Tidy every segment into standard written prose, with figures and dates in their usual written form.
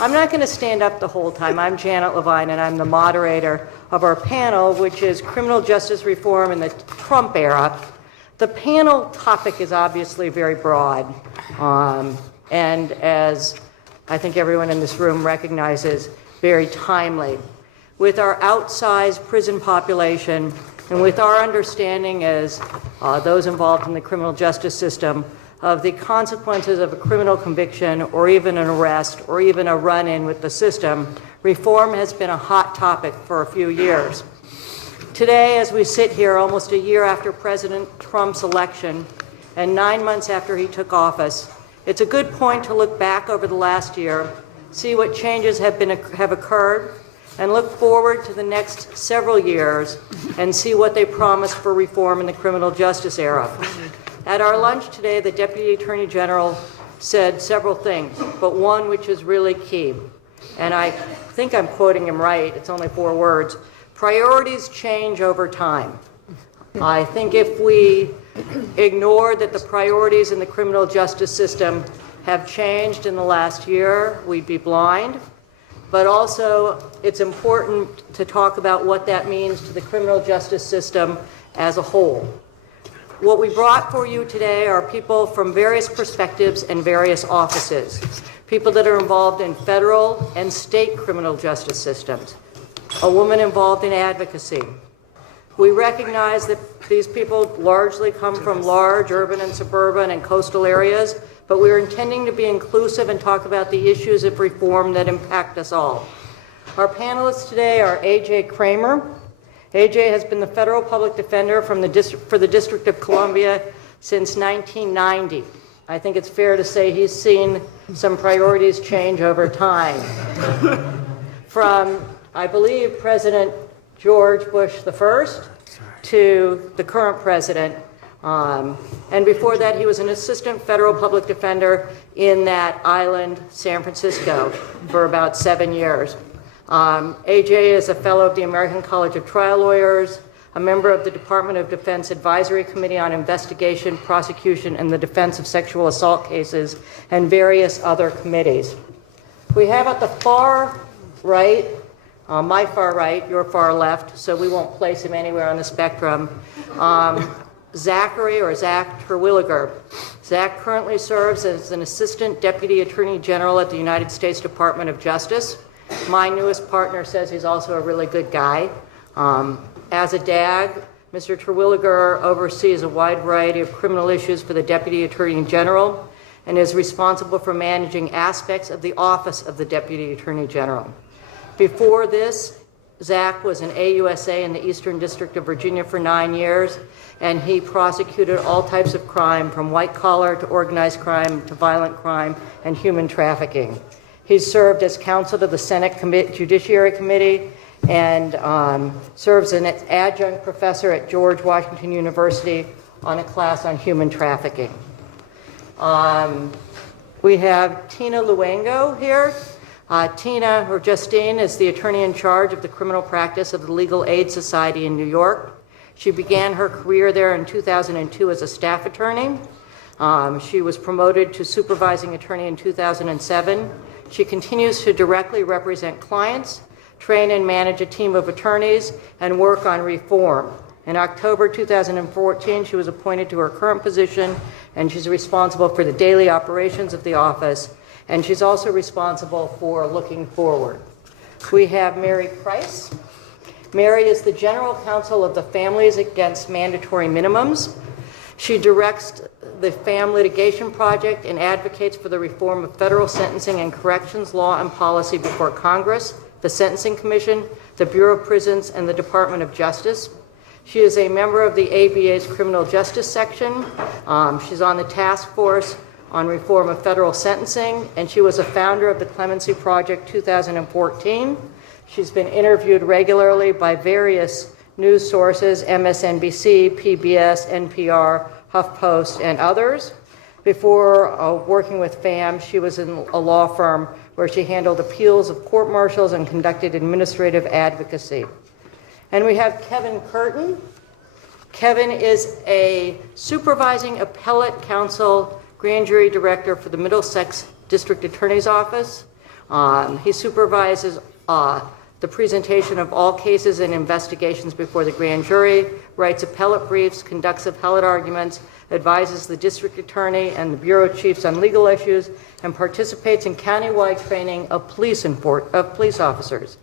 I'm not going to stand up the whole time. I'm Janet Levine, and I'm the moderator of our panel, which is Criminal Justice Reform in the Trump Era. The panel topic is obviously very broad, and as I think everyone in this room recognizes, very timely. With our outsized prison population, and with our understanding as those involved in the criminal justice system of the consequences of a criminal conviction or even an arrest or even a run-in with the system, reform has been a hot topic for a few years. Today, as we sit here almost a year after President Trump's election and 9 months after he took office, it's a good point to look back over the last year, see what changes have occurred, and look forward to the next several years and see what they promise for reform in the criminal justice era. At our lunch today, the Deputy Attorney General said several things, but one which is really key, and I think I'm quoting him right, it's only 4 words: priorities change over time. I think if we ignore that the priorities in the criminal justice system have changed in the last year, we'd be blind. But also, it's important to talk about what that means to the criminal justice system as a whole. What we brought for you today are people from various perspectives and various offices, people that are involved in federal and state criminal justice systems, a woman involved in advocacy. We recognize that these people largely come from large urban and suburban and coastal areas, but we're intending to be inclusive and talk about the issues of reform that impact us all. Our panelists today are A.J. Kramer. A.J. has been the federal public defender for the District of Columbia since 1990. I think it's fair to say he's seen some priorities change over time. From, I believe, President George Bush I to the current president. And before that, he was an assistant federal public defender in that island, San Francisco, for about 7 years. AJ is a fellow of the American College of Trial Lawyers, a member of the Department of Defense Advisory Committee on Investigation, Prosecution, and the Defense of Sexual Assault Cases, and various other committees. We have at the far right, my far right, your far left, so we won't place him anywhere on the spectrum, Zachary or Zach Terwilliger. Zach currently serves as an Assistant Deputy Attorney General at the United States Department of Justice. My newest partner says he's also a really good guy. As a DAG, Mr. Terwilliger oversees a wide variety of criminal issues for the Deputy Attorney General and is responsible for managing aspects of the Office of the Deputy Attorney General. Before this, Zach was an AUSA in the Eastern District of Virginia for 9 years, and he prosecuted all types of crime, from white collar to organized crime to violent crime and human trafficking. He served as counsel to the Senate Judiciary Committee and serves as an adjunct professor at George Washington University on a class on human trafficking. We have Tina Luengo here. Tina, or Justine, is the attorney in charge of the criminal practice of the Legal Aid Society in New York. She began her career there in 2002 as a staff attorney. She was promoted to supervising attorney in 2007. She continues to directly represent clients, train and manage a team of attorneys, and work on reform. In October 2014, she was appointed to her current position, and she's responsible for the daily operations of the office, and she's also responsible for looking forward. We have Mary Price. Mary is the General Counsel of the Families Against Mandatory Minimums. She directs the FAM Litigation Project and advocates for the reform of federal sentencing and corrections law and policy before Congress, the Sentencing Commission, the Bureau of Prisons, and the Department of Justice. She is a member of the ABA's Criminal Justice Section. She's on the task force on reform of federal sentencing, and she was a founder of the Clemency Project 2014. She's been interviewed regularly by various news sources, MSNBC, PBS, NPR, HuffPost, and others. Before working with FAM, she was in a law firm where she handled appeals of court martials and conducted administrative advocacy. And we have Kevin Curtin. Kevin is a supervising appellate counsel grand jury director for the Middlesex District Attorney's Office. He supervises the presentation of all cases and investigations before the grand jury, writes appellate briefs, conducts appellate arguments, advises the district attorney and the bureau chiefs on legal issues, and participates in countywide training of police officers.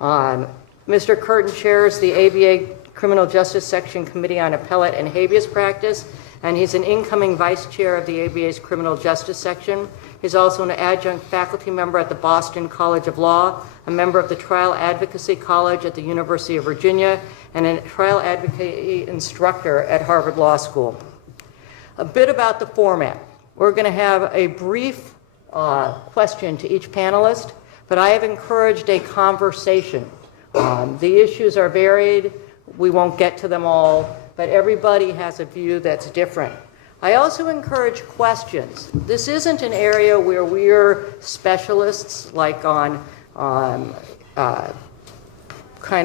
Mr. Curtin chairs the ABA Criminal Justice Section Committee on Appellate and Habeas Practice, and he's an incoming vice chair of the ABA's Criminal Justice Section. He's also an adjunct faculty member at the Boston College of Law, a member of the Trial Advocacy College at the University of Virginia, and a trial advocacy instructor at Harvard Law School. A bit about the format. We're going to have a brief question to each panelist, but I have encouraged a conversation. The issues are varied. We won't get to them all, but everybody has a view that's different. I also encourage questions. This isn't an area where we're specialists, like on kind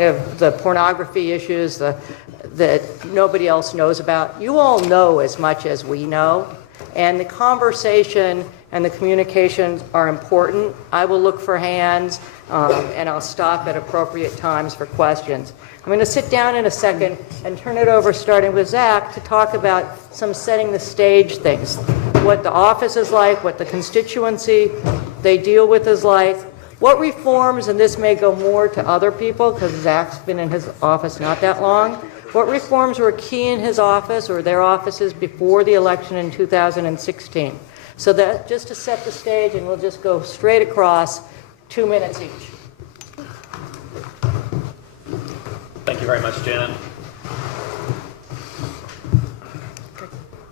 of the pornography issues that nobody else knows about. You all know as much as we know, and the conversation and the communications are important. I will look for hands, and I'll stop at appropriate times for questions. I'm going to sit down in a second and turn it over, starting with Zach, to talk about some setting the stage things, what the office is like, what the constituency they deal with is like, what reforms, and this may go more to other people because Zach's been in his office not that long, what reforms were key in his office or their offices before the election in 2016. So that just to set the stage, and we'll just go straight across, 2 minutes each. Thank you very much, Janet.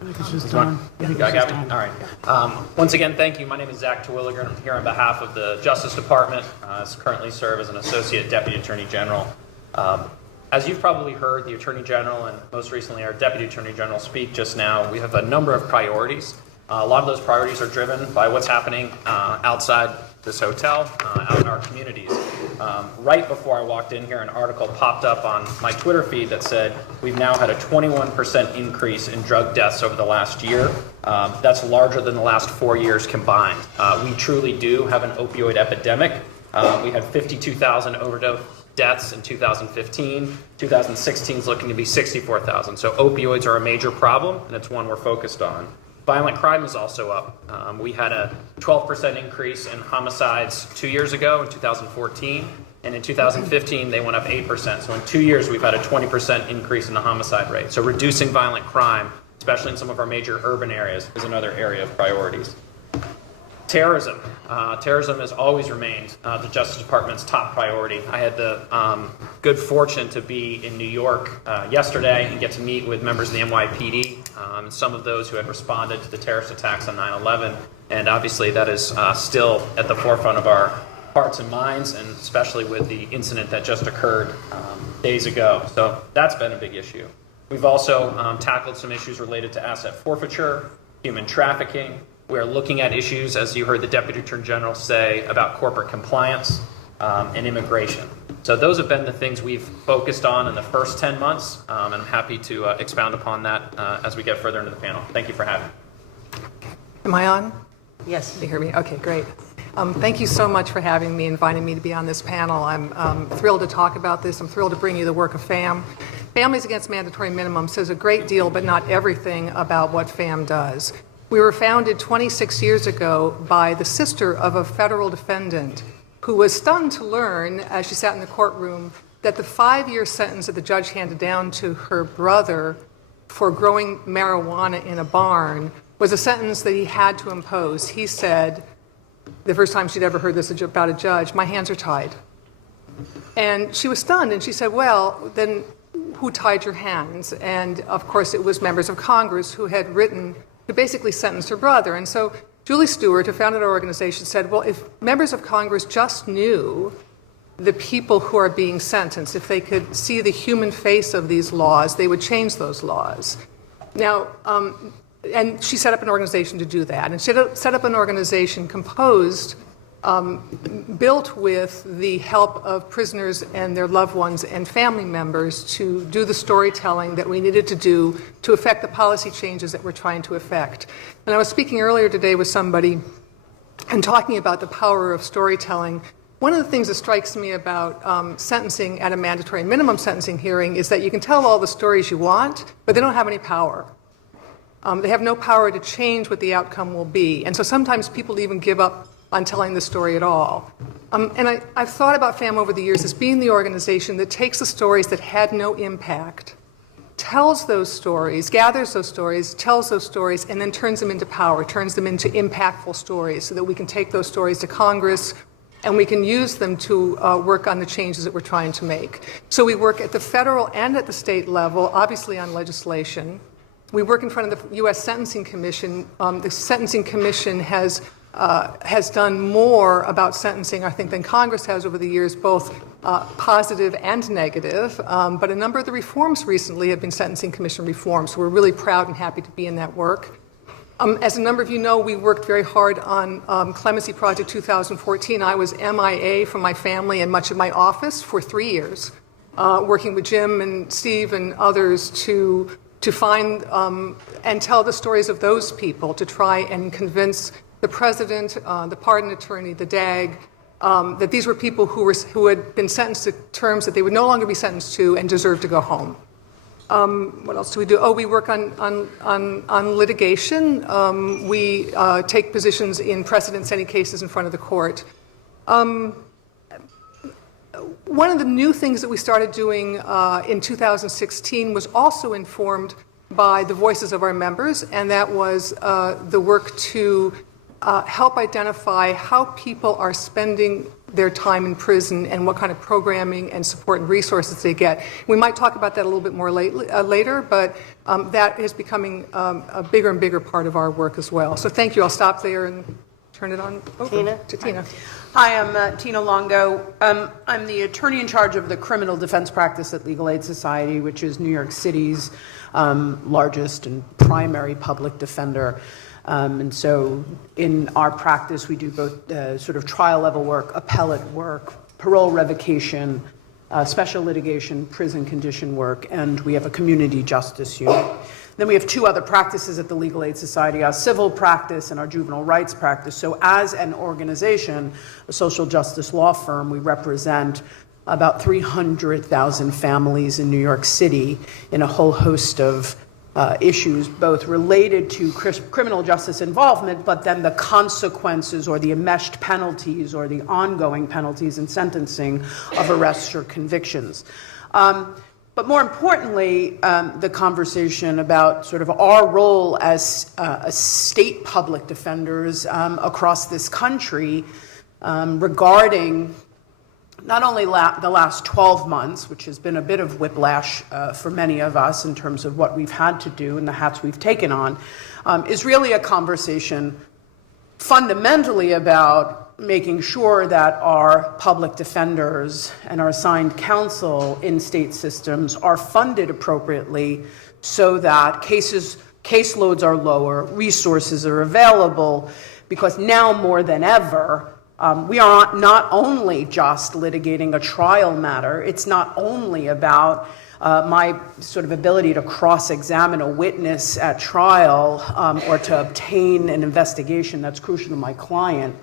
I got me? All right. Once again, thank you. My name is Zach Terwilliger, and I'm here on behalf of the Justice Department. I currently serve as an Associate Deputy Attorney General. As you've probably heard, the Attorney General and most recently our Deputy Attorney General speak just now, we have a number of priorities. A lot of those priorities are driven by what's happening outside this hotel, out in our communities. Right before I walked in here, an article popped up on my Twitter feed that said we've now had a 21% increase in drug deaths over the last year. That's larger than the last 4 years combined. We truly do have an opioid epidemic. We had 52,000 overdose deaths in 2015. 2016 is looking to be 64,000. So opioids are a major problem, and it's one we're focused on. Violent crime is also up. We had a 12% increase in homicides 2 years ago in 2014, and in 2015 they went up 8%. So in 2 years we've had a 20% increase in the homicide rate. So reducing violent crime, especially in some of our major urban areas, is another area of priorities. Terrorism. Terrorism has always remained the Justice Department's top priority. I had the good fortune to be in New York yesterday and get to meet with members of the NYPD, and some of those who had responded to the terrorist attacks on 9/11. And obviously that is still at the forefront of our hearts and minds, and especially with the incident that just occurred days ago. So that's been a big issue. We've also tackled some issues related to asset forfeiture, human trafficking. We are looking at issues, as you heard the Deputy Attorney General say, about corporate compliance and immigration. So those have been the things we've focused on in the first 10 months, and I'm happy to expound upon that as we get further into the panel. Thank you for having me. Am I on? Yes. Can you hear me? Okay, great. Thank you so much for having me, inviting me to be on this panel. I'm thrilled to talk about this. I'm thrilled to bring you the work of FAM. Families Against Mandatory Minimum says a great deal, but not everything about what FAM does. We were founded 26 years ago by the sister of a federal defendant who was stunned to learn, as she sat in the courtroom, that the 5-year sentence that the judge handed down to her brother for growing marijuana in a barn was a sentence that he had to impose. He said, the first time she'd ever heard this about a judge, "My hands are tied." And she was stunned, and she said, well, then who tied your hands? And of course it was members of Congress who had basically sentenced her brother. And so Julie Stewart, who founded our organization, said, well, if members of Congress just knew the people who are being sentenced, if they could see the human face of these laws, they would change those laws. Now, and she set up an organization to do that. And she set up an organization composed, built with the help of prisoners and their loved ones and family members to do the storytelling that we needed to do to affect the policy changes that we're trying to affect. And I was speaking earlier today with somebody and talking about the power of storytelling. One of the things that strikes me about sentencing at a mandatory minimum sentencing hearing is that you can tell all the stories you want, but they don't have any power. They have no power to change what the outcome will be. And so sometimes people even give up on telling the story at all. And I've thought about FAM over the years as being the organization that takes the stories that had no impact, tells those stories, gathers those stories, tells those stories, and then turns them into power, turns them into impactful stories so that we can take those stories to Congress and we can use them to work on the changes that we're trying to make. So we work at the federal and at the state level, obviously on legislation. We work in front of the U.S. Sentencing Commission. The Sentencing Commission has done more about sentencing, I think, than Congress has over the years, both positive and negative. But a number of the reforms recently have been Sentencing Commission reforms, so we're really proud and happy to be in that work. As a number of you know, we worked very hard on Clemency Project 2014. I was MIA from my family and much of my office for 3 years, working with Jim and Steve and others to find and tell the stories of those people, to try and convince the president, the pardon attorney, the DAG, that these were people who had been sentenced to terms that they would no longer be sentenced to and deserved to go home. What else do we do? Oh, we work on litigation. We take positions in precedent-setting cases in front of the court. One of the new things that we started doing in 2016 was also informed by the voices of our members, and that was the work to help identify how people are spending their time in prison and what kind of programming and support and resources they get. We might talk about that a little bit more later, but that is becoming a bigger and bigger part of our work as well. So thank you. I'll stop there and turn it on over to Tina. Hi, I'm Tina Longo. I'm the attorney in charge of the criminal defense practice at Legal Aid Society, which is New York City's largest and primary public defender. And so in our practice, we do both sort of trial level work, appellate work, parole revocation, special litigation, prison condition work, and we have a community justice unit. Then we have two other practices at the Legal Aid Society, our civil practice and our juvenile rights practice. So as an organization, a social justice law firm, we represent about 300,000 families in New York City in a whole host of issues, both related to criminal justice involvement, but then the consequences or the enmeshed penalties or the ongoing penalties in sentencing of arrests or convictions. But more importantly, the conversation about sort of our role as state public defenders across this country regarding not only the last 12 months, which has been a bit of whiplash for many of us in terms of what we've had to do and the hats we've taken on, is really a conversation fundamentally about making sure that our public defenders and our assigned counsel in state systems are funded appropriately so that caseloads are lower, resources are available, because now more than ever, we are not only just litigating a trial matter, it's not only about my sort of ability to cross-examine a witness at trial or to obtain an investigation that's crucial to my client.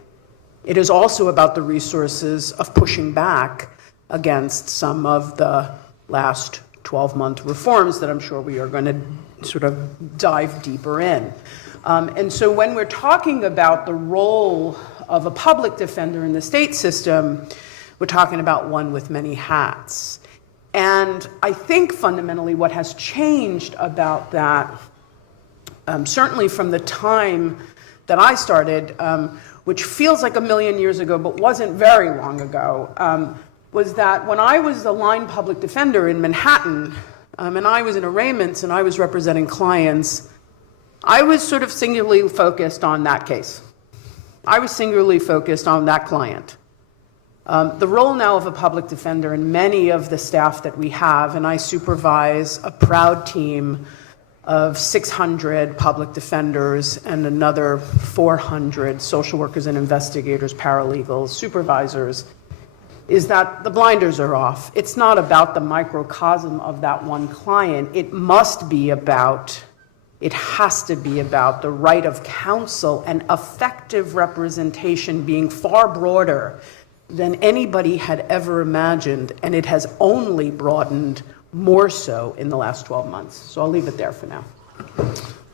It is also about the resources of pushing back against some of the last 12-month reforms that I'm sure we are going to sort of dive deeper in. And so when we're talking about the role of a public defender in the state system, we're talking about one with many hats. And I think fundamentally what has changed about that, certainly from the time that I started, which feels like a million years ago but wasn't very long ago, was that when I was the line public defender in Manhattan, and I was in arraignments and I was representing clients, I was sort of singularly focused on that case. I was singularly focused on that client. The role now of a public defender and many of the staff that we have, and I supervise a proud team of 600 public defenders and another 400 social workers and investigators, paralegals, supervisors, is that the blinders are off. It's not about the microcosm of that one client. It must be about It has to be about the right of counsel and effective representation being far broader than anybody had ever imagined, and it has only broadened more so in the last 12 months. So I'll leave it there for now.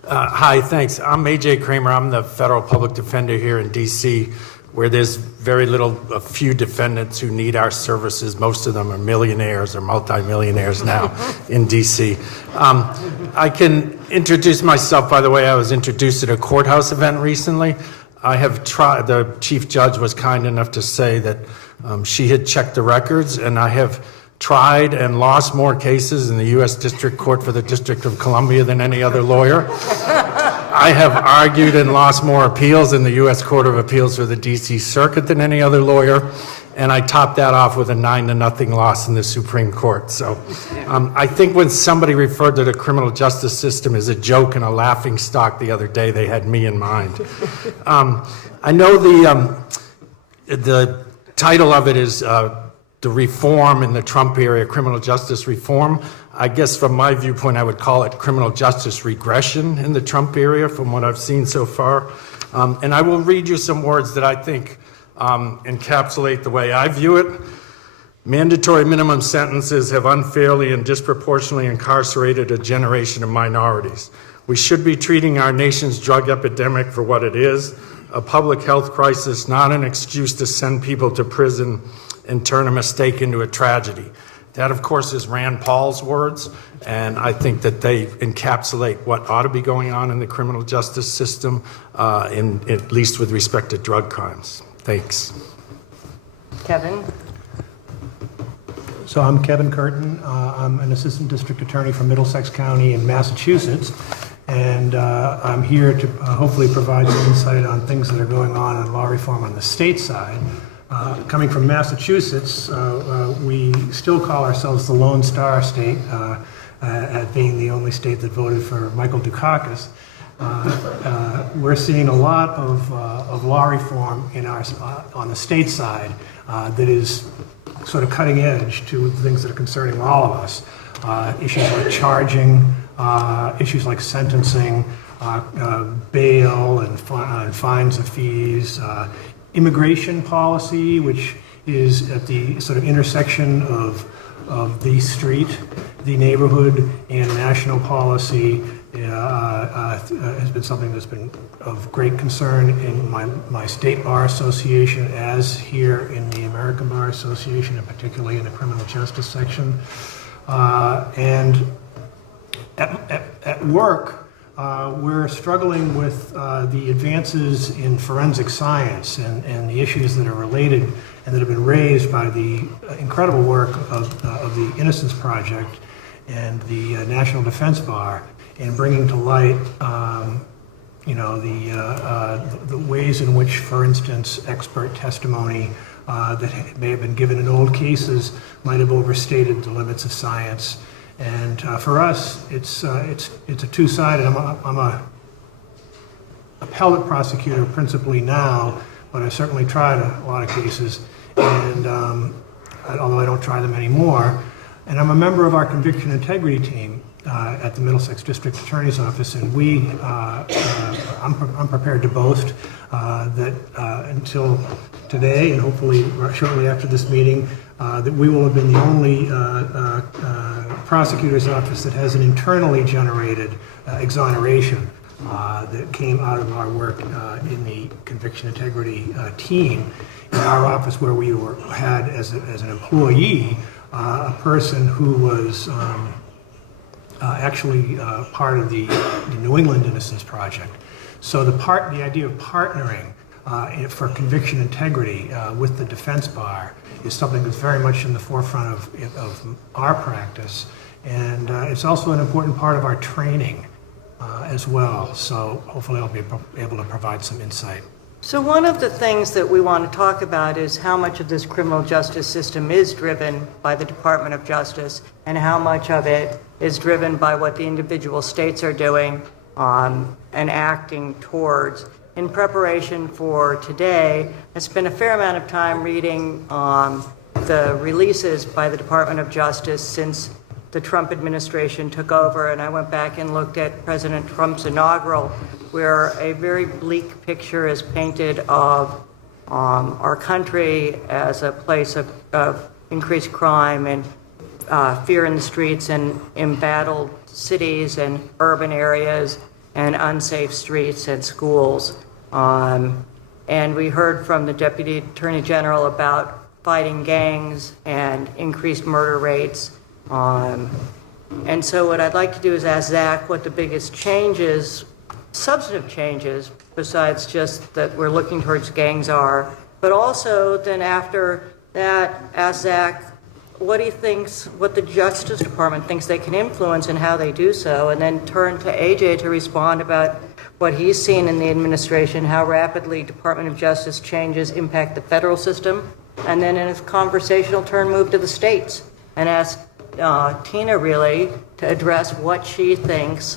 Hi, thanks. I'm A.J. Kramer. I'm the federal public defender here in D.C., where there's a few defendants who need our services. Most of them are millionaires or multimillionaires now in D.C. I can introduce myself. By the way, I was introduced at a courthouse event recently. I have tried, the chief judge was kind enough to say that she had checked the records, and I have tried and lost more cases in the U.S. District Court for the District of Columbia than any other lawyer. I have argued and lost more appeals in the U.S. Court of Appeals for the D.C. Circuit than any other lawyer, and I topped that off with a 9-0 loss in the Supreme Court. So I think when somebody referred to the criminal justice system as a joke and a laughing stock the other day, they had me in mind. I know the title of it is the reform in the Trump era, criminal justice reform. I guess from my viewpoint, I would call it criminal justice regression in the Trump era from what I've seen so far. And I will read you some words that I think encapsulate the way I view it. Mandatory minimum sentences have unfairly and disproportionately incarcerated a generation of minorities. We should be treating our nation's drug epidemic for what it is, a public health crisis, not an excuse to send people to prison and turn a mistake into a tragedy. That, of course, is Rand Paul's words, and I think that they encapsulate what ought to be going on in the criminal justice system, at least with respect to drug crimes. Thanks. Kevin? So I'm Kevin Curtin. I'm an assistant district attorney from Middlesex County in Massachusetts, and I'm here to hopefully provide some insight on things that are going on law reform on the state side. Coming from Massachusetts, we still call ourselves the Lone Star State, at being the only state that voted for Michael Dukakis. We're seeing a lot of law reform on the state side that is sort of cutting edge to things that are concerning all of us. Issues like charging, issues like sentencing, bail and fines and fees, immigration policy, which is at the sort of intersection of the street, the neighborhood, and national policy, has been something that's been of great concern in my state bar association, as here in the American Bar Association, and particularly in the criminal justice section. And at work, we're struggling with the advances in forensic science and the issues that are related and that have been raised by the incredible work of the Innocence Project and the National Defense Bar in bringing to light, the ways in which, for instance, expert testimony that may have been given in old cases might have overstated the limits of science. And for us, it's a two-sided. I'm a appellate prosecutor principally now, but I certainly tried a lot of cases, and although I don't try them anymore. And I'm a member of our conviction integrity team at the Middlesex District Attorney's Office, and I'm prepared to boast that until today, and hopefully shortly after this meeting, that we will have been the only prosecutor's office that has an internally generated exoneration that came out of our work in the conviction integrity team in our office, where we had as an employee a person who was actually part of the New England Innocence Project. So the idea of partnering for conviction integrity with the defense bar is something that's very much in the forefront of our practice, and it's also an important part of our training as well. So hopefully I'll be able to provide some insight. So one of the things that we want to talk about is how much of this criminal justice system is driven by the Department of Justice and how much of it is driven by what the individual states are doing and acting towards. In preparation for today, I spent a fair amount of time reading the releases by the Department of Justice since the Trump administration took over, and I went back and looked at President Trump's inaugural, where a very bleak picture is painted of our country as a place of increased crime and fear in the streets and embattled cities and urban areas and unsafe streets and schools. And we heard from the Deputy Attorney General about fighting gangs and increased murder rates. And so what I'd like to do is ask Zach what the biggest changes, substantive changes, besides just that we're looking towards gangs are, but also then after that, ask Zach what he thinks, what the Justice Department thinks they can influence and how they do so, and then turn to AJ to respond about what he's seen in the administration, how rapidly Department of Justice changes impact the federal system, and then in a conversational turn move to the states and ask Tina really to address what she thinks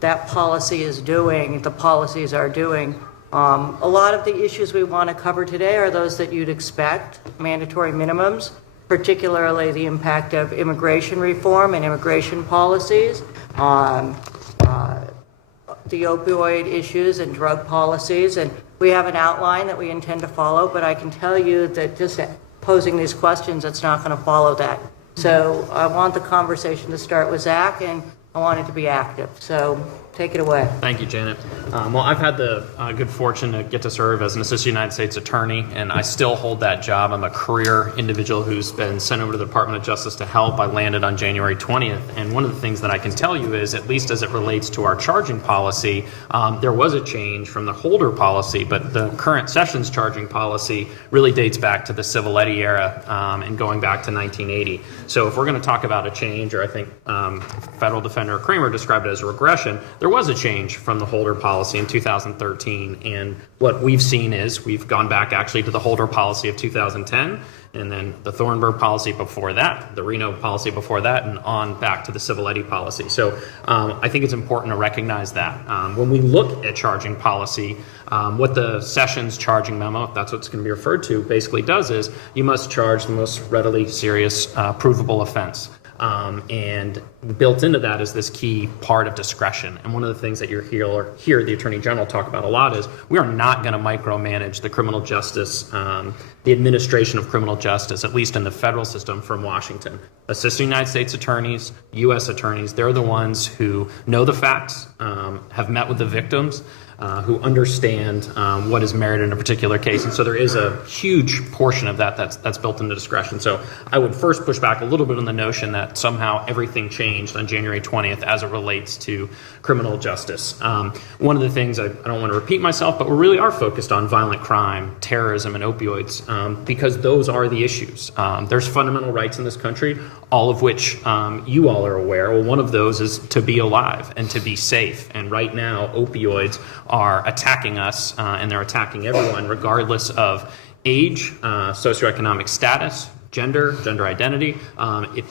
that policy is doing, the policies are doing. A lot of the issues we want to cover today are those that you'd expect, mandatory minimums, particularly the impact of immigration reform and immigration policies, the opioid issues and drug policies. And we have an outline that we intend to follow, but I can tell you that just posing these questions, it's not going to follow that. So I want the conversation to start with Zach, and I want it to be active. So take it away. Thank you, Janet. Well, I've had the good fortune to get to serve as an Assistant United States Attorney, and I still hold that job. I'm a career individual who's been sent over to the Department of Justice to help. I landed on January 20th, and one of the things that I can tell you is, at least as it relates to our charging policy, there was a change from the Holder policy, but the current Sessions charging policy really dates back to the Civil Eddy era and going back to 1980. So if we're going to talk about a change, or I think Federal Defender Kramer described it as a regression, there was a change from the Holder policy in 2013, and what we've seen is we've gone back actually to the Holder policy of 2010, and then the Thornburg policy before that, the Reno policy before that, and on back to the Civil Eddy policy. So I think it's important to recognize that. When we look at charging policy, what the Sessions charging memo, if that's what's going to be referred to, basically does is you must charge the most readily serious provable offense. And built into that is this key part of discretion. And one of the things that you're hear the Attorney General talk about a lot is we are not going to micromanage the criminal justice, the administration of criminal justice, at least in the federal system from Washington. Assistant United States attorneys, U.S. attorneys, they're the ones who know the facts, have met with the victims, who understand what is merited in a particular case. And so there is a huge portion of that that's built into discretion. So I would first push back a little bit on the notion that somehow everything changed on January 20th as it relates to criminal justice. One of the things, I don't want to repeat myself, but we really are focused on violent crime, terrorism, and opioids because those are the issues. There's fundamental rights in this country, all of which you all are aware. Well, one of those is to be alive and to be safe. And right now, opioids are attacking us, and they're attacking everyone, regardless of age, socioeconomic status, gender identity.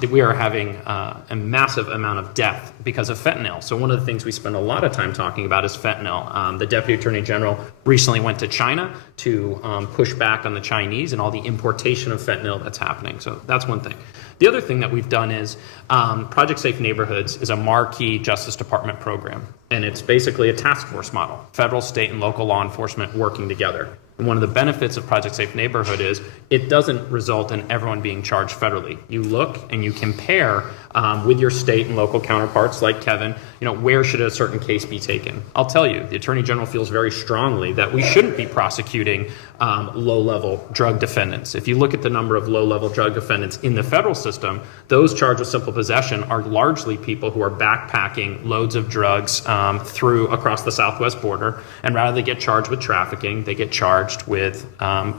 We are having a massive amount of death because of fentanyl. So one of the things we spend a lot of time talking about is fentanyl. The Deputy Attorney General recently went to China to push back on the Chinese and all the importation of fentanyl that's happening. So that's one thing. The other thing that we've done is Project Safe Neighborhoods is a marquee Justice Department program, and it's basically a task force model, federal, state, and local law enforcement working together. And one of the benefits of Project Safe Neighborhood is it doesn't result in everyone being charged federally. You look and you compare with your state and local counterparts like Kevin, where should a certain case be taken? I'll tell you, the Attorney General feels very strongly that we shouldn't be prosecuting low-level drug defendants. If you look at the number of low-level drug defendants in the federal system, those charged with simple possession are largely people who are backpacking loads of drugs across the southwest border, and rather than get charged with trafficking, they get charged with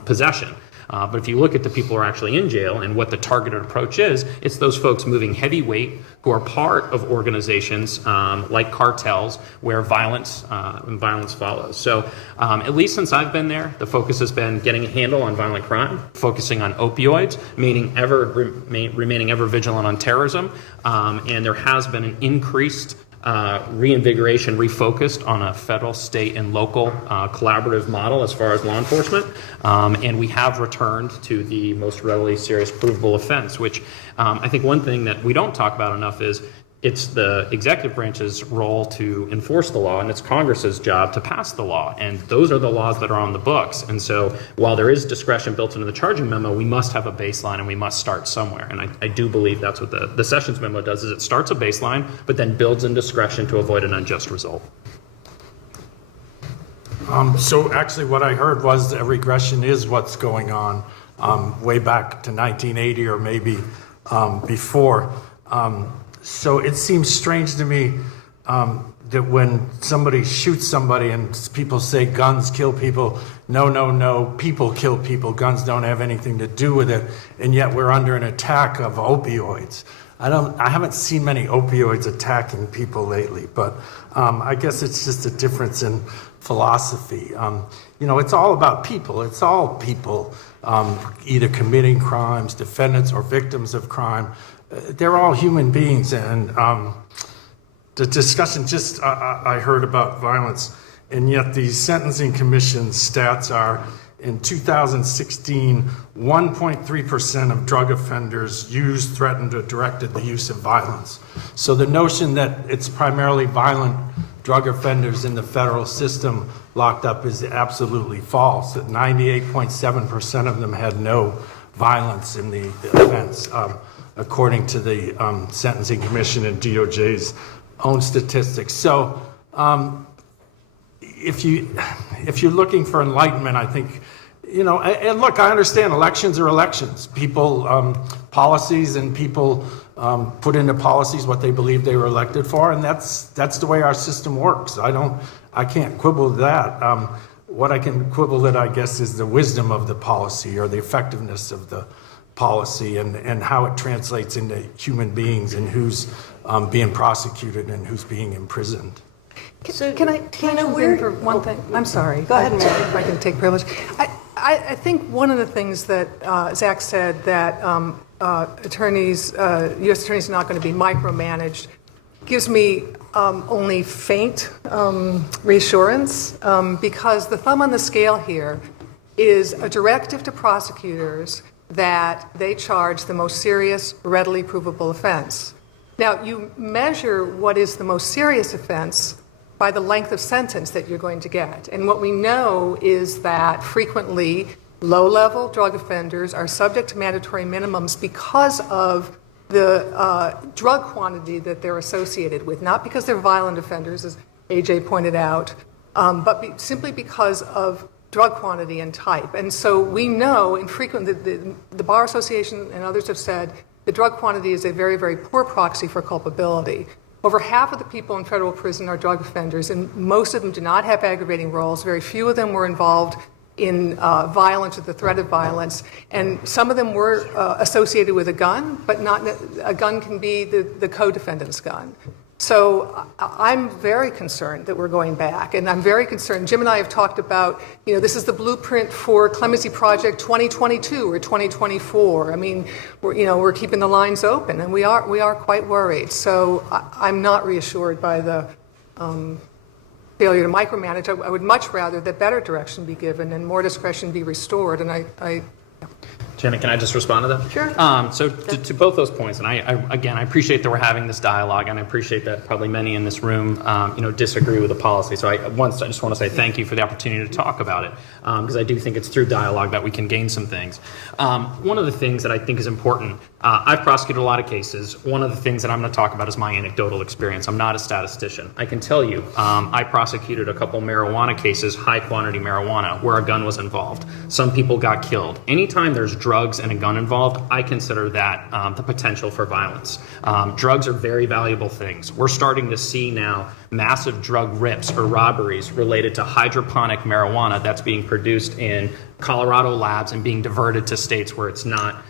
possession. But if you look at the people who are actually in jail and what the targeted approach is, it's those folks moving heavy weight who are part of organizations like cartels where violence follows. So at least since I've been there, the focus has been getting a handle on violent crime, focusing on opioids, remaining ever vigilant on terrorism, and there has been an increased reinvigoration, refocused on a federal, state, and local collaborative model as far as law enforcement. And we have returned to the most readily serious provable offense, which I think one thing that we don't talk about enough is it's the executive branch's role to enforce the law, and it's Congress's job to pass the law. And those are the laws that are on the books. And so while there is discretion built into the charging memo, we must have a baseline and we must start somewhere. And I do believe that's what the Sessions memo does, is it starts a baseline, but then builds in discretion to avoid an unjust result. So actually what I heard was that regression is what's going on way back to 1980 or maybe before. So it seems strange to me that when somebody shoots somebody and people say guns kill people, no, people kill people, guns don't have anything to do with it, and yet we're under an attack of opioids. I haven't seen many opioids attacking people lately, but I guess it's just a difference in philosophy. It's all about people. It's all people either committing crimes, defendants or victims of crime. They're all human beings, and the discussion I heard about violence, and yet the Sentencing Commission stats are, in 2016, 1.3% of drug offenders used, threatened, or directed the use of violence. So the notion that it's primarily violent drug offenders in the federal system locked up is absolutely false. That 98.7% of them had no violence in the offense, according to the Sentencing Commission and DOJ's own statistics. So if you're looking for enlightenment, I think, and look, I understand elections are elections. People, policies, and people put into policies what they believe they were elected for, and that's the way our system works. I can't quibble with that. What I can quibble at, I guess, is the wisdom of the policy or the effectiveness of the policy and how it translates into human beings and who's being prosecuted and who's being imprisoned. Can I jump in for one thing? I'm sorry. Go ahead, Mary. If I can take privilege. I think one of the things that Zach said, that U.S. attorneys are not going to be micromanaged, gives me only faint reassurance, because the thumb on the scale here is a directive to prosecutors that they charge the most serious, readily provable offense. Now, you measure what is the most serious offense by the length of sentence that you're going to get. And what we know is that frequently low-level drug offenders are subject to mandatory minimums because of the drug quantity that they're associated with, not because they're violent offenders, as AJ pointed out, but simply because of drug quantity and type. And so we know, and frequently the Bar Association and others have said, the drug quantity is a very, very poor proxy for culpability. Over half of the people in federal prison are drug offenders, and most of them do not have aggravating roles. Very few of them were involved in violence or the threat of violence, and some of them were associated with a gun, but not a gun can be the co-defendant's gun. So I'm very concerned that we're going back, and I'm very concerned. Jim and I have talked about, this is the blueprint for Clemency Project 2022 or 2024. I mean, we're keeping the lines open, and we are quite worried. So I'm not reassured by the failure to micromanage. I would much rather that better direction be given and more discretion be restored. And Janet, can I just respond to that? Sure. So to both those points, and I appreciate that we're having this dialogue, and I appreciate that probably many in this room, disagree with the policy. So I just want to say thank you for the opportunity to talk about it, because I do think it's through dialogue that we can gain some things. One of the things that I think is important, I've prosecuted a lot of cases. One of the things that I'm going to talk about is my anecdotal experience. I'm not a statistician. I can tell you, I prosecuted a couple marijuana cases, high quantity marijuana, where a gun was involved. Some people got killed. Anytime there's drugs and a gun involved, I consider that the potential for violence. Drugs are very valuable things. We're starting to see now massive drug rips or robberies related to hydroponic marijuana that's being produced in Colorado labs and being diverted to states where it's not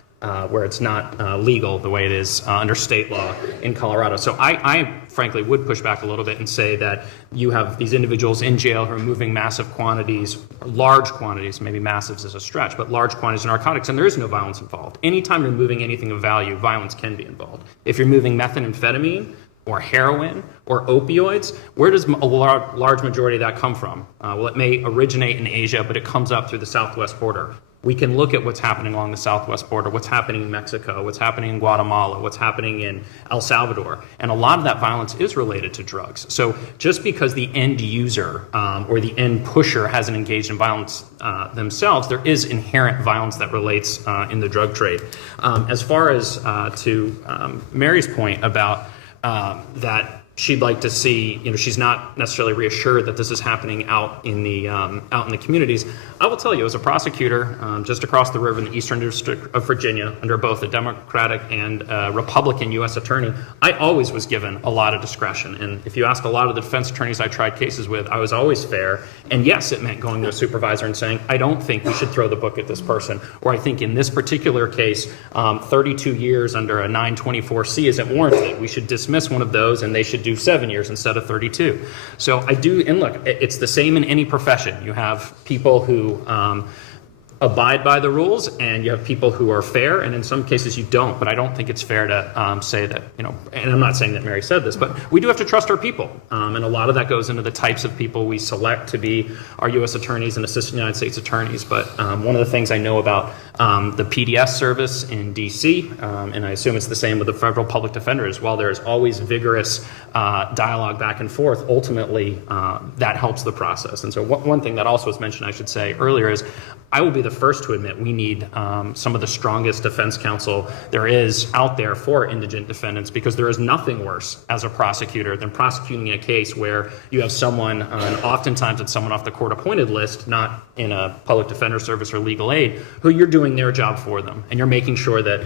legal the way it is under state law in Colorado. So I frankly would push back a little bit and say that you have these individuals in jail who are moving massive quantities, large quantities, maybe massive is a stretch, but large quantities of narcotics, and there is no violence involved. Anytime you're moving anything of value, violence can be involved. If you're moving methamphetamine, or heroin or opioids, where does a large majority of that come from? Well, it may originate in Asia, but it comes up through the southwest border. We can look at what's happening along the southwest border, what's happening in Mexico, what's happening in Guatemala, what's happening in El Salvador. And a lot of that violence is related to drugs. So just because the end user or the end pusher hasn't engaged in violence themselves, there is inherent violence that relates in the drug trade. As far as to Mary's point about that she'd like to see, she's not necessarily reassured that this is happening out in the communities. I will tell you, as a prosecutor just across the river in the Eastern District of Virginia, under both a Democratic and Republican U.S. attorney, I always was given a lot of discretion. And if you ask a lot of the defense attorneys I tried cases with, I was always fair. And yes, it meant going to a supervisor and saying, I don't think we should throw the book at this person. Or I think in this particular case, 32 years under a 924C isn't warranted. We should dismiss one of those and they should do 7 years instead of 32. So I do, and look, it's the same in any profession. You have people who abide by the rules, and you have people who are fair, and in some cases you don't. But I don't think it's fair to say that, and I'm not saying that Mary said this, but we do have to trust our people. And a lot of that goes into the types of people we select to be our U.S. attorneys and assistant United States attorneys. But one of the things I know about the PDS service in D.C., and I assume it's the same with the federal public defenders, while there is always vigorous dialogue back and forth, ultimately that helps the process. And so one thing that also was mentioned, I should say, earlier is I will be the first to admit we need some of the strongest defense counsel there is out there for indigent defendants, because there is nothing worse as a prosecutor than prosecuting a case where you have someone, and oftentimes it's someone off the court-appointed list, not in a public defender service or legal aid, who you're doing their job for them, and you're making sure that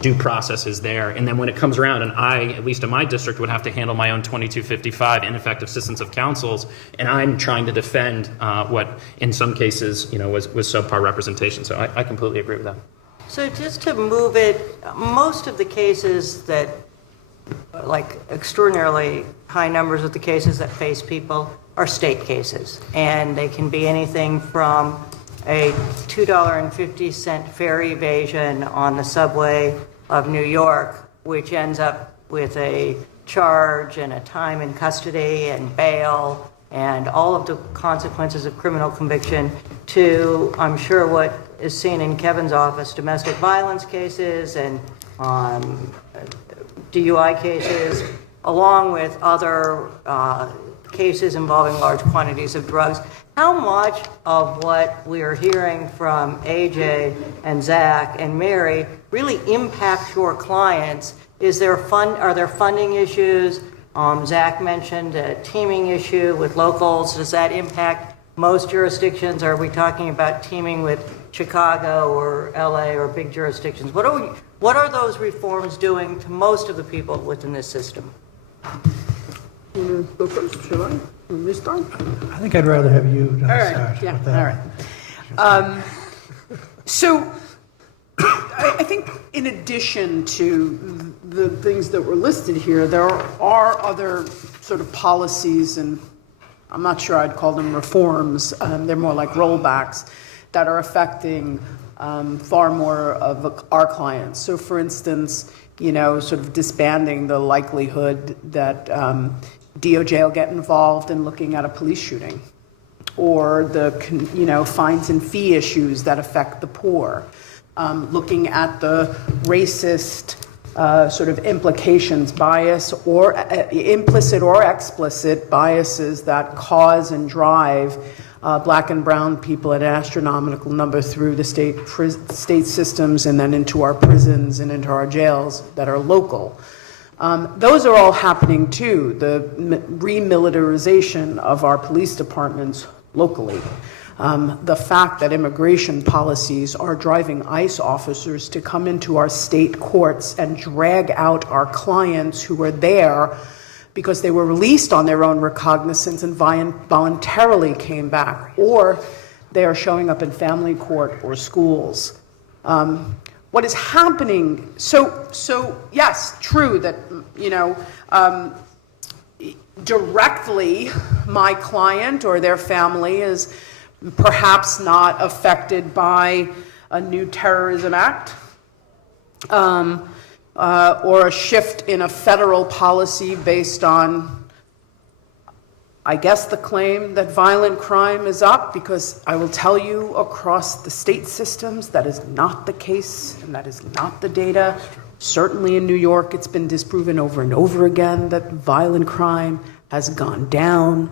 due process is there. And then when it comes around, and I, at least in my district, would have to handle my own 2255 ineffective assistance of counsels, and I'm trying to defend what in some cases was subpar representation. So I completely agree with that. So just to move it, most of the cases that, like extraordinarily high numbers of the cases that face people are state cases. And they can be anything from a $2.50 fare evasion on the subway of New York, which ends up with a charge and a time in custody and bail and all of the consequences of criminal conviction, to, I'm sure, what is seen in Kevin's office, domestic violence cases and DUI cases, along with other cases involving large quantities of drugs. How much of what we are hearing from AJ and Zach and Mary really impacts your clients? Are there funding issues? Zach mentioned a teaming issue with locals. Does that impact most jurisdictions? Are we talking about teaming with Chicago or LA or big jurisdictions? What are those reforms doing to most of the people within this system? Go first, shall I? Want me to start? I think I'd rather have you All right, start yeah, with that. all right. So I think in addition to the things that were listed here, there are other sort of policies, and I'm not sure I'd call them reforms. They're more like rollbacks that are affecting far more of our clients. So for instance, sort of disbanding the likelihood that DOJ will get involved in looking at a police shooting, or the fines and fee issues that affect the poor. Looking at the racist sort of implications, bias, or implicit or explicit biases that cause and drive black and brown people at an astronomical number through the state systems and then into our prisons and into our jails that are local. Those are all happening too, the remilitarization of our police departments locally. The fact that immigration policies are driving ICE officers to come into our state courts and drag out our clients who are there because they were released on their own recognizance and voluntarily came back, or they are showing up in family court or schools. What is happening? So yes, true that directly my client or their family is perhaps not affected by a new terrorism act, or a shift in a federal policy based on, I guess, the claim that violent crime is up, because I will tell you across the state systems that is not the case, and that is not the data. Certainly in New York, it's been disproven over and over again that violent crime has gone down.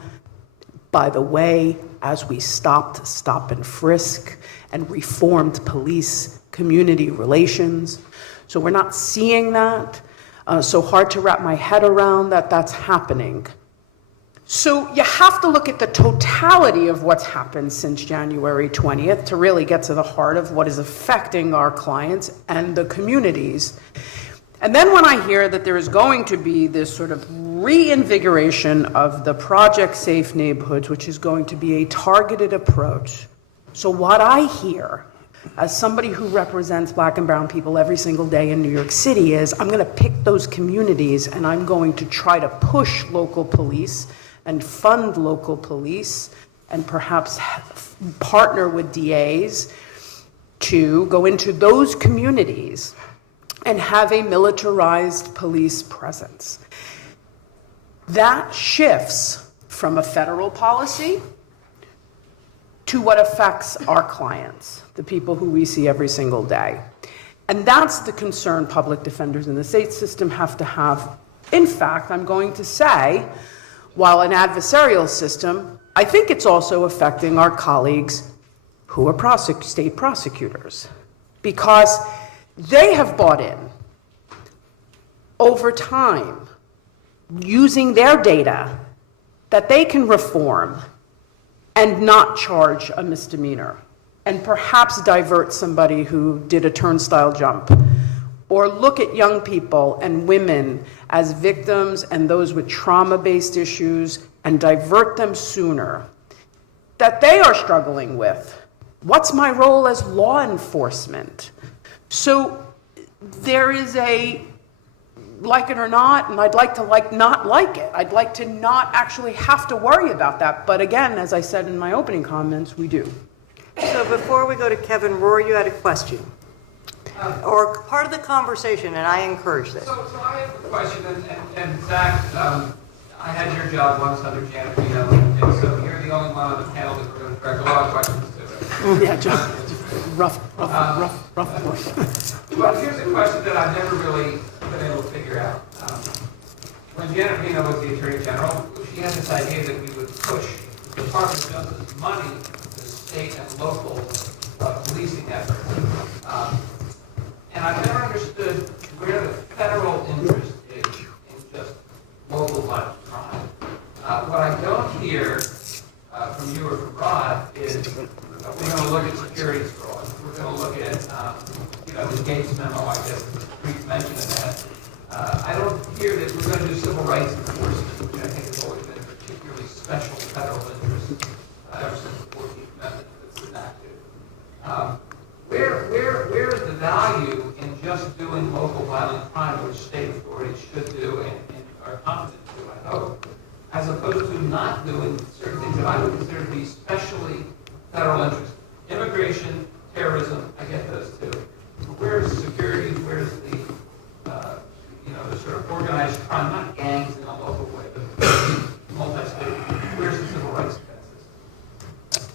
By the way, as we stopped stop and frisk and reformed police community relations. So we're not seeing that. So hard to wrap my head around that that's happening. So you have to look at the totality of what's happened since January 20th to really get to the heart of what is affecting our clients and the communities. And then when I hear that there is going to be this sort of reinvigoration of the Project Safe Neighborhoods, which is going to be a targeted approach. So what I hear as somebody who represents Black and brown people every single day in New York City is I'm going to pick those communities and I'm going to try to push local police and fund local police and perhaps partner with DAs to go into those communities and have a militarized police presence. That shifts from a federal policy to what affects our clients, the people who we see every single day. And that's the concern public defenders in the state system have to have. In fact, I'm going to say, while an adversarial system, I think it's also affecting our colleagues who are state prosecutors, because they have bought in over time, using their data, that they can reform and not charge a misdemeanor, and perhaps divert somebody who did a turnstile jump, or look at young people and women as victims and those with trauma-based issues and divert them sooner, that they are struggling with. What's my role as law enforcement? So there is a like it or not, and I'd like to not like it. I'd like to not actually have to worry about that. But again, as I said in my opening comments, we do. So before we go to Kevin, Rory, you had a question. Or part of the conversation, and I encourage this. So I have a question, and Zach, I had your job once under Janet Reno, and so you're the only one on the panel that we're going to direct a lot of questions to. Yeah, John. Rough. Well, here's a question that I've never really been able to figure out. When Janet Reno was the Attorney General, she had this idea that we would push the Department of Justice money to state and local policing efforts. And I've never understood where the federal interest is in just local violent crime. What I don't hear from you or from Rod is we're going to look at securities fraud. We're going to look at, the Gates memo, I guess, brief mention of that. I don't hear that we're going to do civil rights enforcement, which I think has always been a particularly special federal interest ever since the 14th Amendment that's enacted. Where is the value in just doing local violent crime, which state authorities should do and are competent to do, I hope, as opposed to not doing certain things that I would consider to be specially federal interest? Immigration, terrorism, I get those too. Where's security? Where's the sort of organized crime, not gangs in a local way, but multi-state? Where's the civil rights defenses?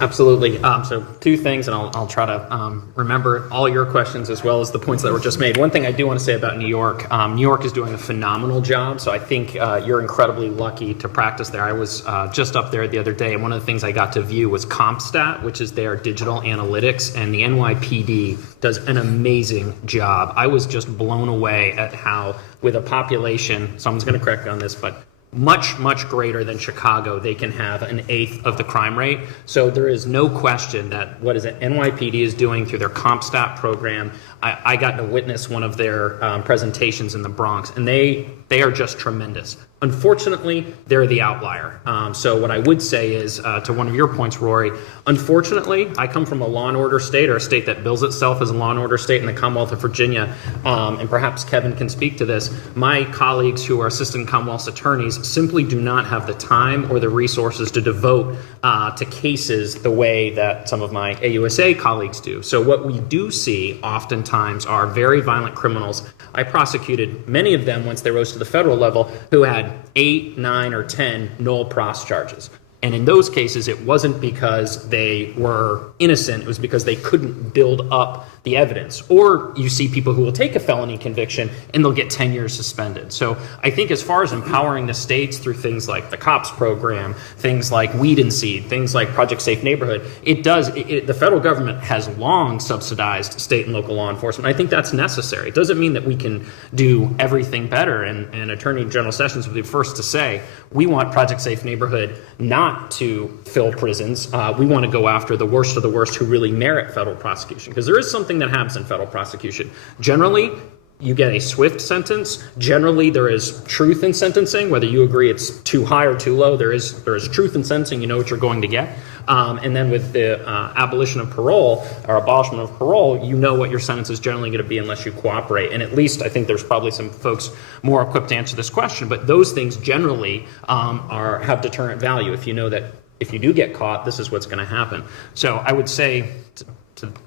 Absolutely. So two things, and I'll try to remember all your questions as well as the points that were just made. One thing I do want to say about New York, New York is doing a phenomenal job, so I think you're incredibly lucky to practice there. I was just up there the other day, and one of the things I got to view was CompStat, which is their digital analytics, and the NYPD does an amazing job. I was just blown away at how, with a population, someone's going to correct me on this, but much, much greater than Chicago, they can have an eighth of the crime rate. So there is no question that NYPD is doing through their CompStat program. I got to witness one of their presentations in the Bronx, and they are just tremendous. Unfortunately, they're the outlier. So what I would say is, to one of your points, Rory, unfortunately, I come from a law and order state, or a state that bills itself as a law and order state in the Commonwealth of Virginia, and perhaps Kevin can speak to this. My colleagues who are assistant Commonwealth attorneys simply do not have the time or the resources to devote to cases the way that some of my AUSA colleagues do. So what we do see oftentimes are very violent criminals. I prosecuted many of them once they rose to the federal level who had 8, 9, or 10 null pros charges. And in those cases, it wasn't because they were innocent, it was because they couldn't build up the evidence. Or you see people who will take a felony conviction and they'll get 10 years suspended. So I think as far as empowering the states through things like the COPS program, things like Weed and Seed, things like Project Safe Neighborhood, the federal government has long subsidized state and local law enforcement. I think that's necessary. It doesn't mean that we can do everything better. And Attorney General Sessions would be first to say, we want Project Safe Neighborhood not to fill prisons. We want to go after the worst of the worst who really merit federal prosecution, because there is something that happens in federal prosecution. Generally, you get a swift sentence. Generally, there is truth in sentencing. Whether you agree it's too high or too low, there is truth in sentencing. You know what you're going to get. And then with the abolition of parole, or abolishment of parole, you know what your sentence is generally going to be unless you cooperate. And at least I think there's probably some folks more equipped to answer this question. But those things generally have deterrent value. If you know that if you do get caught, this is what's going to happen. So I would say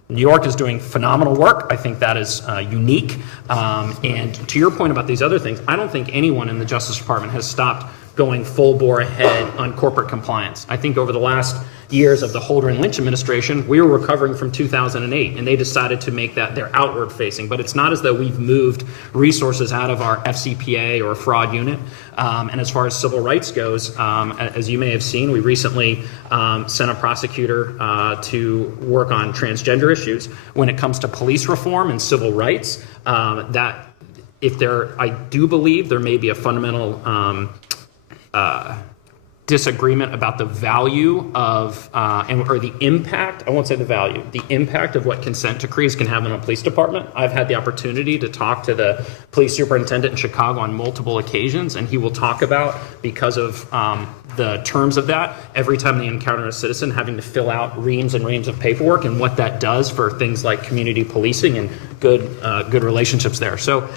New York is doing phenomenal work. I think that is unique. And to your point about these other things, I don't think anyone in the Justice Department has stopped going full bore ahead on corporate compliance. I think over the last years of the Holder and Lynch administration, we were recovering from 2008, and they decided to make that their outward facing. But it's not as though we've moved resources out of our FCPA or fraud unit. And as far as civil rights goes, as you may have seen, we recently sent a prosecutor to work on transgender issues. When it comes to police reform and civil rights, I do believe there may be a fundamental disagreement about the value of, or the impact, I won't say the value, the impact of what consent decrees can have on a police department. I've had the opportunity to talk to the police superintendent in Chicago on multiple occasions, and he will talk about, because of the terms of that, every time they encounter a citizen having to fill out reams and reams of paperwork, and what that does for things like community policing and good relationships there. So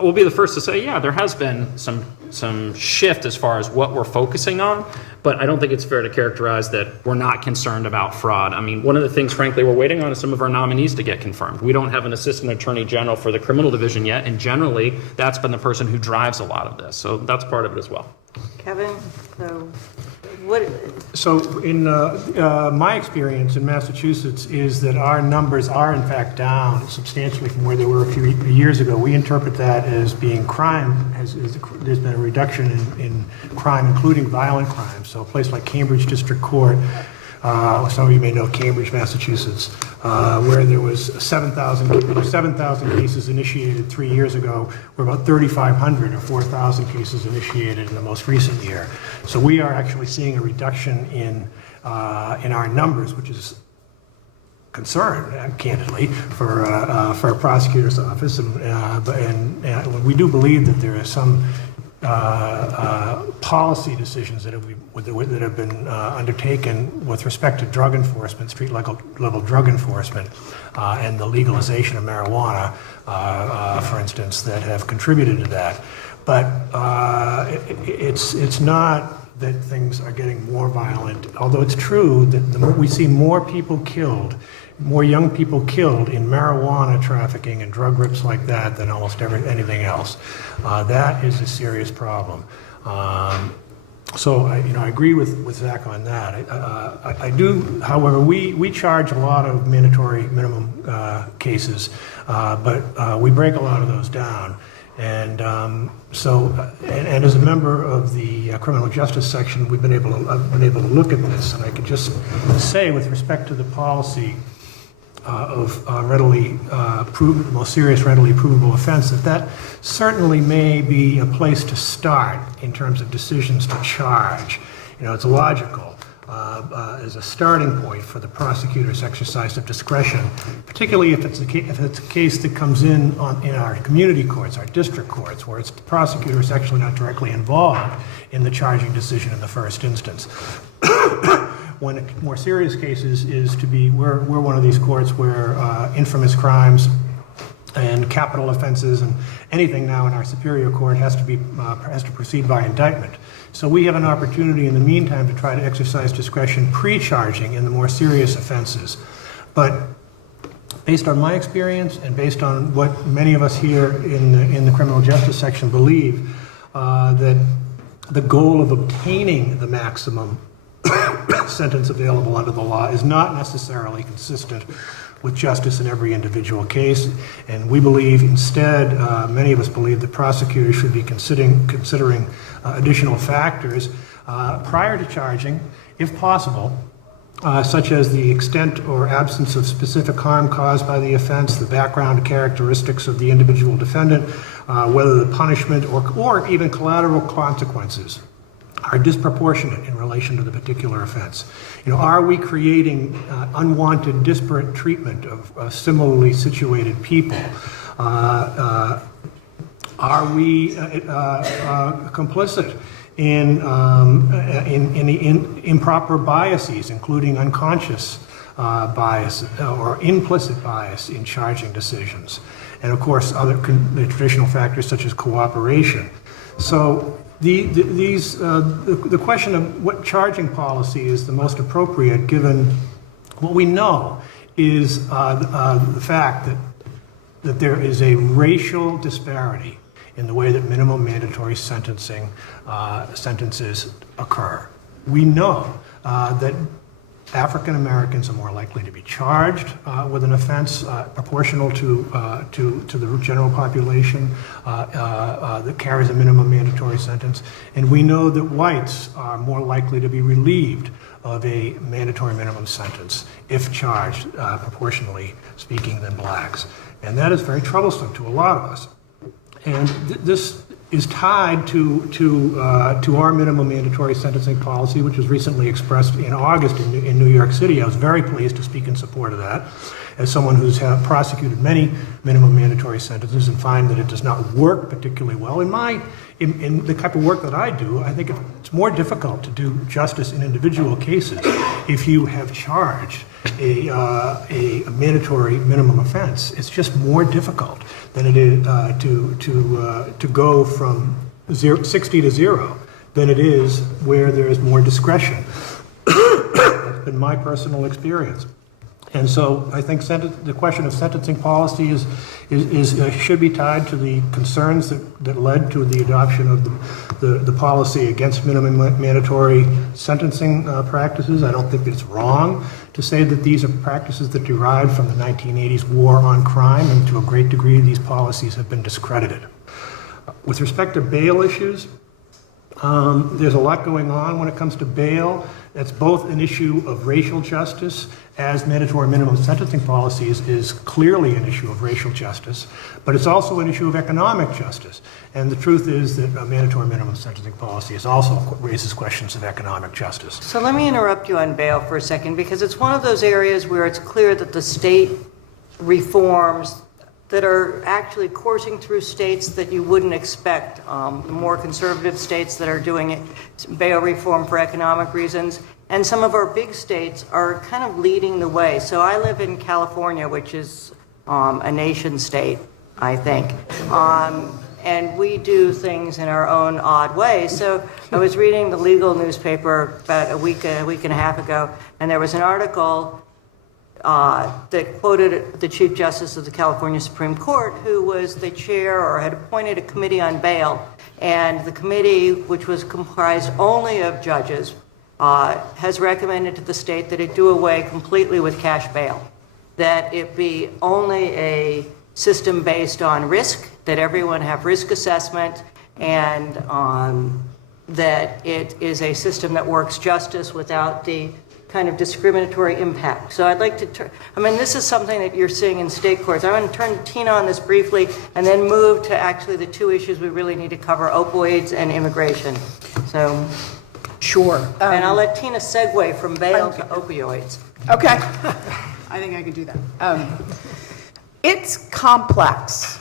we'll be the first to say, yeah, there has been some shift as far as what we're focusing on, but I don't think it's fair to characterize that we're not concerned about fraud. I mean, one of the things, frankly, we're waiting on is some of our nominees to get confirmed. We don't have an assistant attorney general for the criminal division yet, and generally, that's been the person who drives a lot of this. So that's part of it as well. Kevin, so what? So in my experience in Massachusetts is that our numbers are in fact down substantially from where they were a few years ago. We interpret that as being crime. There's been a reduction in crime, including violent crime. So a place like Cambridge District Court, some of you may know Cambridge, Massachusetts, where there was 7,000 cases initiated 3 years ago. We're about 3,500 or 4,000 cases initiated in the most recent year. So we are actually seeing a reduction in our numbers, which is concern, candidly, for a prosecutor's office. And we do believe that there is some policy decisions that have been undertaken with respect to drug enforcement, street level drug enforcement, and the legalization of marijuana, for instance, that have contributed to that. But it's not that things are getting more violent, although it's true that we see more people killed, more young people killed in marijuana trafficking and drug rips like that than almost anything else. That is a serious problem. So I agree with Zach on that. I do, however, we charge a lot of mandatory minimum cases, but we break a lot of those down. And and as a member of the criminal justice section, I've been able to look at this, and I could just say, with respect to the policy of readily proven, the most serious readily provable offense, that certainly may be a place to start in terms of decisions to charge. It's logical. as a starting point for the prosecutor's exercise of discretion, particularly if it's a case that comes in our community courts, our district courts, where the prosecutor is actually not directly involved in the charging decision in the first instance. When more serious cases we're one of these courts where infamous crimes and capital offenses and anything now in our superior court has to proceed by indictment. So we have an opportunity in the meantime to try to exercise discretion pre-charging in the more serious offenses. But based on my experience and based on what many of us here in the criminal justice section believe, that the goal of obtaining the maximum sentence available under the law is not necessarily consistent with justice in every individual case, and we believe instead, many of us believe that prosecutors should be considering additional factors prior to charging, if possible, such as the extent or absence of specific harm caused by the offense, the background characteristics of the individual defendant, whether the punishment or even collateral consequences are disproportionate in relation to the particular offense. Are we creating unwanted disparate treatment of similarly situated people? Are we complicit in improper biases, including unconscious bias or implicit bias in charging decisions? And of course, the traditional factors such as cooperation. So the question of what charging policy is the most appropriate, given what we know is the fact that there is a racial disparity in the way that minimum mandatory sentences occur. We know that African Americans are more likely to be charged with an offense proportional to the general population that carries a minimum mandatory sentence, and we know that whites are more likely to be relieved of a mandatory minimum sentence if charged proportionally speaking than blacks, and that is very troublesome to a lot of us. And this is tied to our minimum mandatory sentencing policy, which was recently expressed in August in New York City. I was very pleased to speak in support of that, as someone who's prosecuted many minimum mandatory sentences and find that it does not work particularly well. In the type of work that I do, I think it's more difficult to do justice in individual cases if you have charged a mandatory minimum offense. It's just more difficult than it is to go from 60 to 0 than it is where there is more discretion. That's been my personal experience. And so I think the question of sentencing policy should be tied to the concerns that led to the adoption of the policy against minimum mandatory sentencing practices. I don't think that it's wrong to say that these are practices that derive from the 1980s war on crime, and to a great degree these policies have been discredited. With respect to bail issues, there's a lot going on when it comes to bail. That's both an issue of racial justice, as mandatory minimum sentencing policies is clearly an issue of racial justice, but it's also an issue of economic justice. And the truth is that a mandatory minimum sentencing policy also raises questions of economic justice. So let me interrupt you on bail for a second, because it's one of those areas where it's clear that the state reforms that are actually coursing through states that you wouldn't expect, the more conservative states that are doing it, bail reform for economic reasons, and some of our big states are kind of leading the way. So I live in California, which is a nation state, I think, and we do things in our own odd way. So I was reading the legal newspaper about a week and a half ago, and there was an article that quoted the Chief Justice of the California Supreme Court, who was the chair or had appointed a committee on bail. And the committee, which was comprised only of judges, has recommended to the state that it do away completely with cash bail, that it be only a system based on risk, that everyone have risk assessment, and that it is a system that works justice without the kind of discriminatory impact. So I'd like to this is something that you're seeing in state courts. I want to turn to Tina on this briefly and then move to actually the two issues we really need to cover, opioids and immigration. So Sure. And I'll let Tina segue from bail to opioids. Okay. I think I can do that. It's complex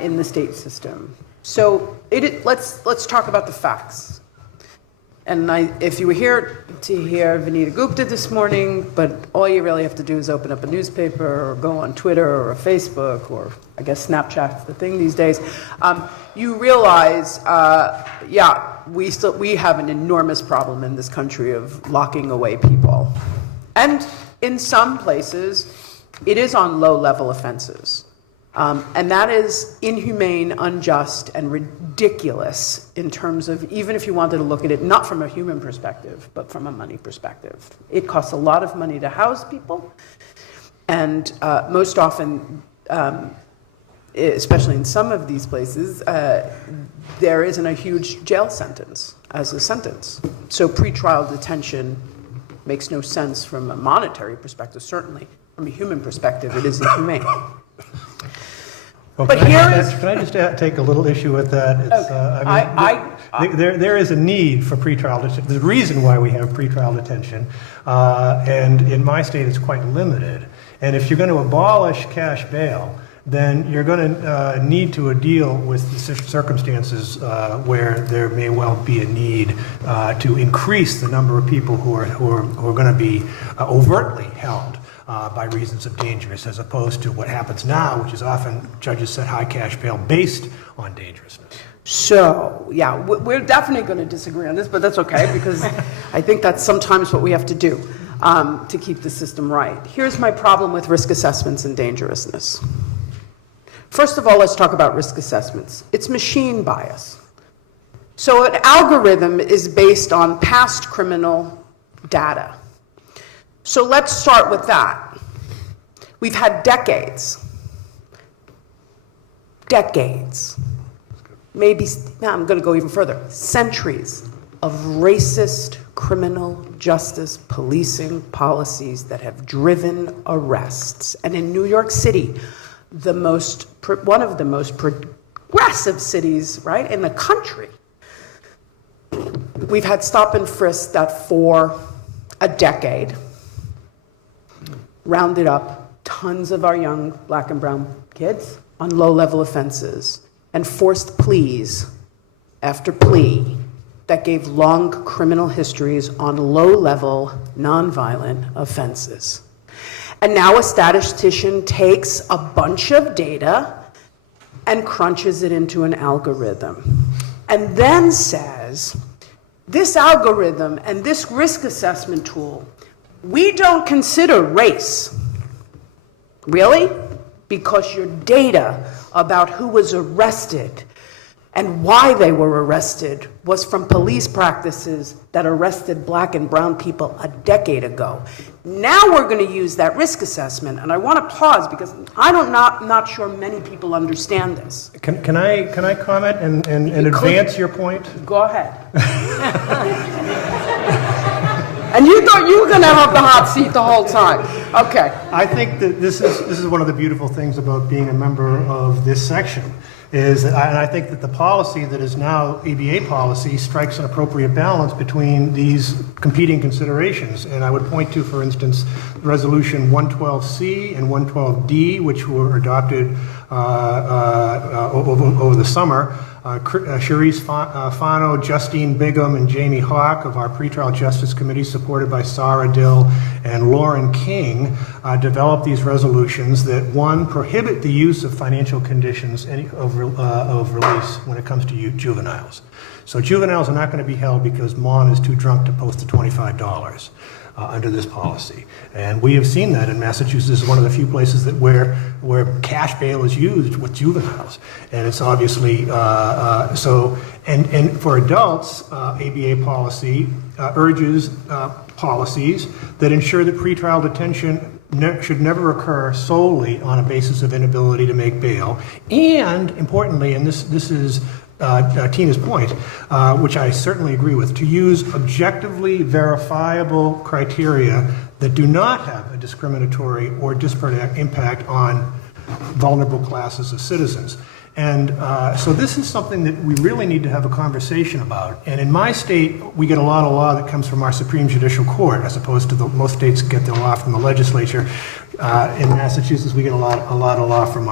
in the state system. So let's talk about the facts. And if you were here to hear Vanita Gupta this morning, but all you really have to do is open up a newspaper or go on Twitter or Facebook, or I guess Snapchat's the thing these days, you realize, we have an enormous problem in this country of locking away people. And in some places, it is on low-level offenses. And that is inhumane, unjust, and ridiculous in terms of, even if you wanted to look at it not from a human perspective, but from a money perspective. It costs a lot of money to house people, and most often, especially in some of these places, there isn't a huge jail sentence as a sentence. So pretrial detention makes no sense from a monetary perspective, certainly. From a human perspective, it is inhumane. Well, But can here I just take a little issue with that? It's, there is a need for pretrial detention. The reason why we have pretrial detention, and in my state it's quite limited. And if you're going to abolish cash bail, then you're going to need to deal with the circumstances where there may well be a need to increase the number of people who are going to be overtly held by reasons of dangerous, as opposed to what happens now, which is often judges set high cash bail based on dangerousness. So, yeah, we're definitely going to disagree on this, but that's okay, because I think that's sometimes what we have to do to keep the system right. Here's my problem with risk assessments and dangerousness. First of all, let's talk about risk assessments. It's machine bias. So an algorithm is based on past criminal data. So let's start with that. We've had decades, maybe, now I'm going to go even further, centuries of racist criminal justice policing policies that have driven arrests. And in New York City, one of the most progressive cities, right, in the country, we've had stop and frisk that for a decade rounded up tons of our young black and brown kids on low-level offenses and forced pleas after plea that gave long criminal histories on low-level, nonviolent offenses. And now a statistician takes a bunch of data and crunches it into an algorithm, and then says, this algorithm and this risk assessment tool, we don't consider race. Really? Because your data about who was arrested and why they were arrested was from police practices that arrested black and brown people a decade ago. Now we're going to use that risk assessment, and I want to pause because I'm not sure many people understand this. Can I comment and advance your point? Go ahead. And you thought you were going to have the hot seat the whole time. Okay. I think that this is one of the beautiful things about being a member of this section, is that, and I think that the policy that is now ABA policy strikes an appropriate balance between these competing considerations. And I would point to, for instance, Resolution 112C and 112D, which were adopted over the summer. Cherise Fano, Justine Bigham, and Jamie Hawk of our Pretrial Justice Committee, supported by Sarah Dill and Lauren King, developed these resolutions that, one, prohibit the use of financial conditions of release when it comes to juveniles. So juveniles are not going to be held because mom is too drunk to post the $25 under this policy. And we have seen that in Massachusetts. This is one of the few places that where cash bail is used with juveniles. And it's obviously, so, and for adults, ABA policy urges policies that ensure that pretrial detention should never occur solely on a basis of inability to make bail. And importantly, and this is Tina's point, which I certainly agree with, to use objectively verifiable criteria that do not have a discriminatory or disparate impact on vulnerable classes of citizens. And so this is something that we really need to have a conversation about. And in my state, we get a lot of law that comes from our Supreme Judicial Court, as opposed to most states get their law from the legislature. In Massachusetts, we get a lot of law from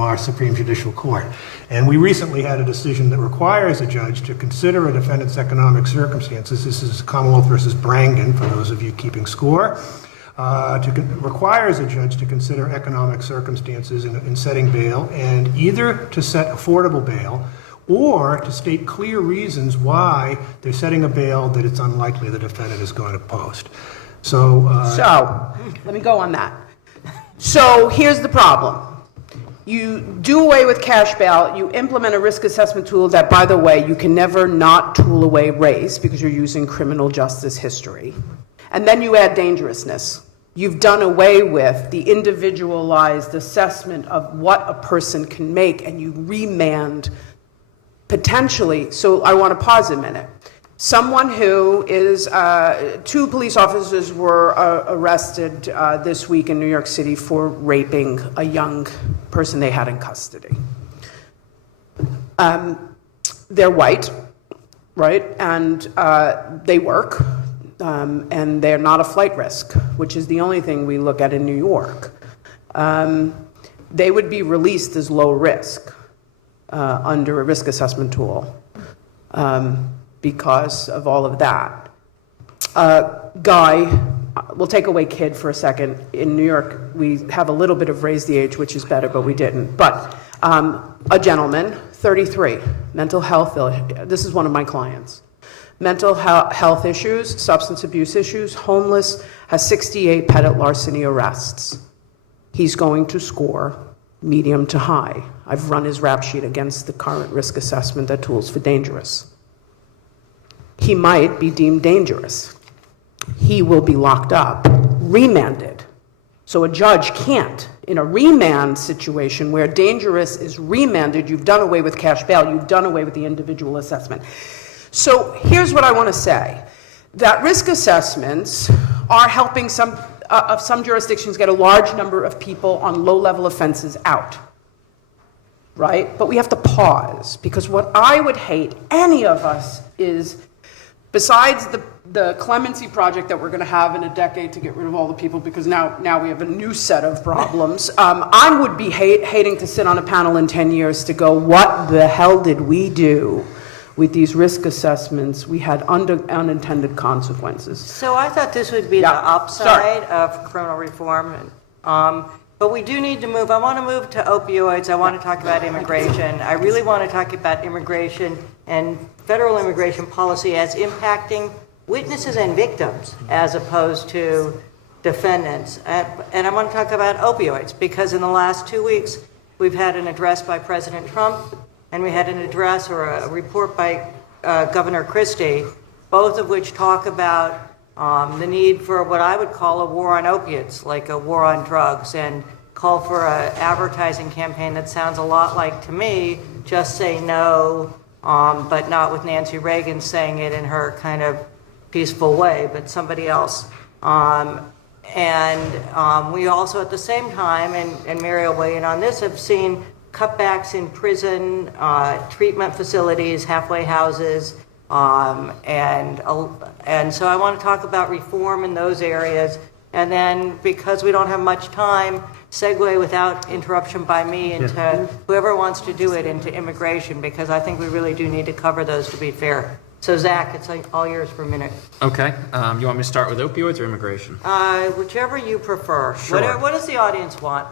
our Supreme Judicial Court. And we recently had a decision that requires a judge to consider a defendant's economic circumstances. This is Commonwealth versus Brangen, for those of you keeping score. Requires a judge to consider economic circumstances in setting bail, and either to set affordable bail or to state clear reasons why they're setting a bail that it's unlikely the defendant is going to post. So let me go on that. So here's the problem. You do away with cash bail, you implement a risk assessment tool that, by the way, you can never not tool away race because you're using criminal justice history. And then you add dangerousness. You've done away with the individualized assessment of what a person can make, and you remand potentially. So I want to pause a minute. Someone who is, 2 police officers were arrested this week in New York City for raping a young person they had in custody. They're white, right? And they work. And they're not a flight risk, which is the only thing we look at in New York. They would be released as low risk under a risk assessment tool because of all of that. Guy, we'll take away kid for a second. In New York, we have a little bit of raise the age, which is better, but we didn't. But a gentleman, 33, mental health, this is one of my clients. Mental health issues, substance abuse issues, homeless, has 68 petit larceny arrests. He's going to score medium to high. I've run his rap sheet against the current risk assessment that tools for dangerous. He might be deemed dangerous. He will be locked up, remanded. So a judge can't. In a remand situation where dangerous is remanded, you've done away with cash bail, you've done away with the individual assessment. So here's what I want to say, that risk assessments are helping some jurisdictions get a large number of people on low-level offenses out, right? But we have to pause, because what I would hate, any of us, is besides the clemency project that we're going to have in a decade to get rid of all the people, because now we have a new set of problems, I would be hating to sit on a panel in 10 years to go, what the hell did we do? With these risk assessments, we had unintended consequences. So I thought this would be the upside of criminal reform. But we do need to move. I want to move to opioids. I want to talk about immigration. I really want to talk about immigration and federal immigration policy as impacting witnesses and victims as opposed to defendants. And I want to talk about opioids because in the last 2 weeks, we've had an address by President Trump and we had an address or a report by Governor Christie, both of which talk about the need for what I would call a war on opiates, like a war on drugs, and call for an advertising campaign that sounds a lot like, to me, Just Say No, but not with Nancy Reagan saying it in her kind of peaceful way, but somebody else. We also, at the same time, and Mary will weigh in on this, have seen cutbacks in prison, treatment facilities, halfway houses, and so I want to talk about reform in those areas, and then because we don't have much time, segue without interruption by me into whoever wants to do it into immigration, because I think we really do need to cover those to be fair. So Zach, it's all yours for a minute. Okay. You want me to start with opioids or immigration? Whichever you prefer. Sure. What does the audience want?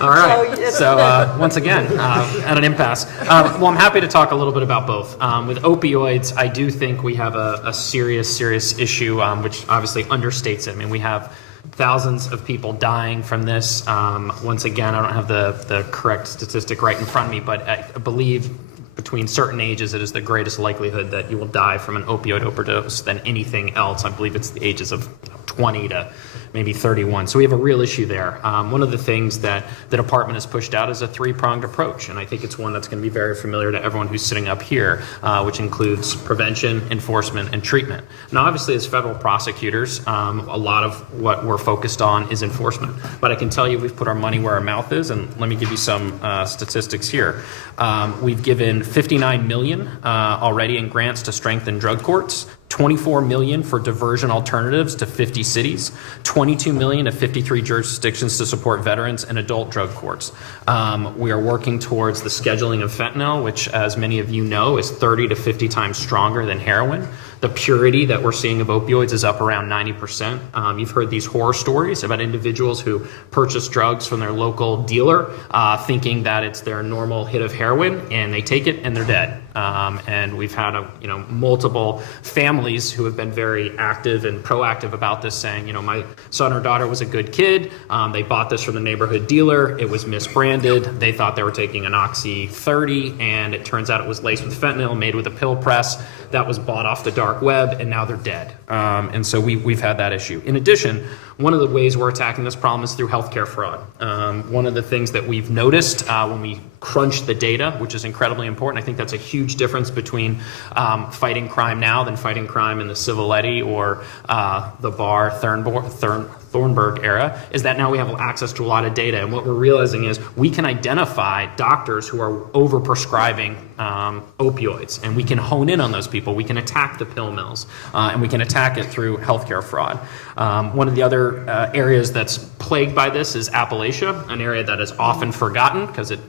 All right. So once again, at an impasse. Well, I'm happy to talk a little bit about both. With opioids, I do think we have a serious issue, which obviously understates it. I mean, we have thousands of people dying from this. Once again, I don't have the correct statistic right in front of me, but I believe between certain ages, it is the greatest likelihood that you will die from an opioid overdose than anything else. I believe it's the ages of 20 to maybe 31. So we have a real issue there. One of the things that the department has pushed out is a three-pronged approach, and I think it's one that's going to be very familiar to everyone who's sitting up here, which includes prevention, enforcement, and treatment. Now, obviously, as federal prosecutors, a lot of what we're focused on is enforcement. But I can tell you we've put our money where our mouth is, and let me give you some statistics here. We've given $59 million already in grants to strengthen drug courts, $24 million for diversion alternatives to 50 cities, $22 million to 53 jurisdictions to support veterans and adult drug courts. We are working towards the scheduling of fentanyl, which, as many of you know, is 30 to 50 times stronger than heroin. The purity that we're seeing of opioids is up around 90%. You've heard these horror stories about individuals who purchase drugs from their local dealer, thinking that it's their normal hit of heroin, and they take it and they're dead. And we've had multiple families who have been very active and proactive about this, saying, my son or daughter was a good kid. They bought this from the neighborhood dealer. It was misbranded. They thought they were taking an Oxy 30, and it turns out it was laced with fentanyl, made with a pill press that was bought off the dark web, and now they're dead. And so we've had that issue. In addition, one of the ways we're attacking this problem is through healthcare fraud. One of the things that we've noticed when we crunch the data, which is incredibly important, I think that's a huge difference between fighting crime now than fighting crime in the Civiletti or the Barr Thornburg era, is that now we have access to a lot of data. And what we're realizing is we can identify doctors who are overprescribing opioids, and we can hone in on those people. We can attack the pill mills, and we can attack it through healthcare fraud. One of the other areas that's plagued by this is Appalachia, an area that is often forgotten because it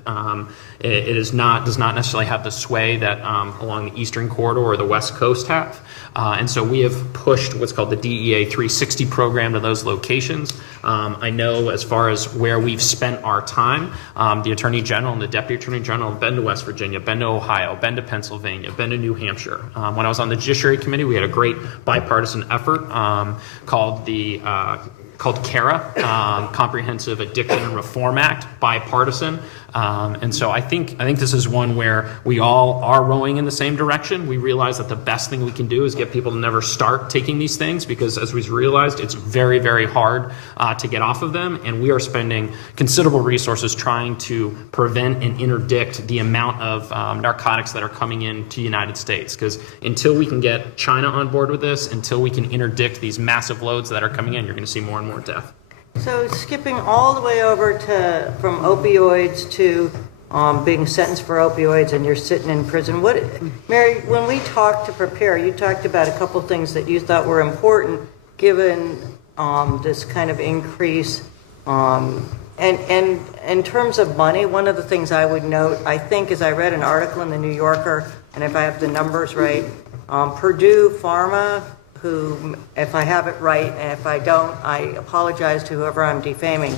does not necessarily have the sway that along the Eastern Corridor or the West Coast have. And so we have pushed what's called the DEA 360 program to those locations. I know as far as where we've spent our time, the Attorney General and the Deputy Attorney General have been to West Virginia, been to Ohio, been to Pennsylvania, been to New Hampshire. When I was on the Judiciary Committee, we had a great bipartisan effort called CARA, Comprehensive Addiction and Reform Act, bipartisan. And so I think this is one where we all are rowing in the same direction. We realize that the best thing we can do is get people to never start taking these things, because as we've realized, it's very, very hard to get off of them. And we are spending considerable resources trying to prevent and interdict the amount of narcotics that are coming into the United States. Because until we can get China on board with this, until we can interdict these massive loads that are coming in, you're going to see more and more death. So skipping all the way over from opioids to being sentenced for opioids and you're sitting in prison. Mary, when we talked to prepare, you talked about a couple things that you thought were important given this kind of increase. And in terms of money, one of the things I would note, I think, is I read an article in the New Yorker, and if I have the numbers right, Purdue Pharma, who, if I have it right, and if I don't, I apologize to whoever I'm defaming,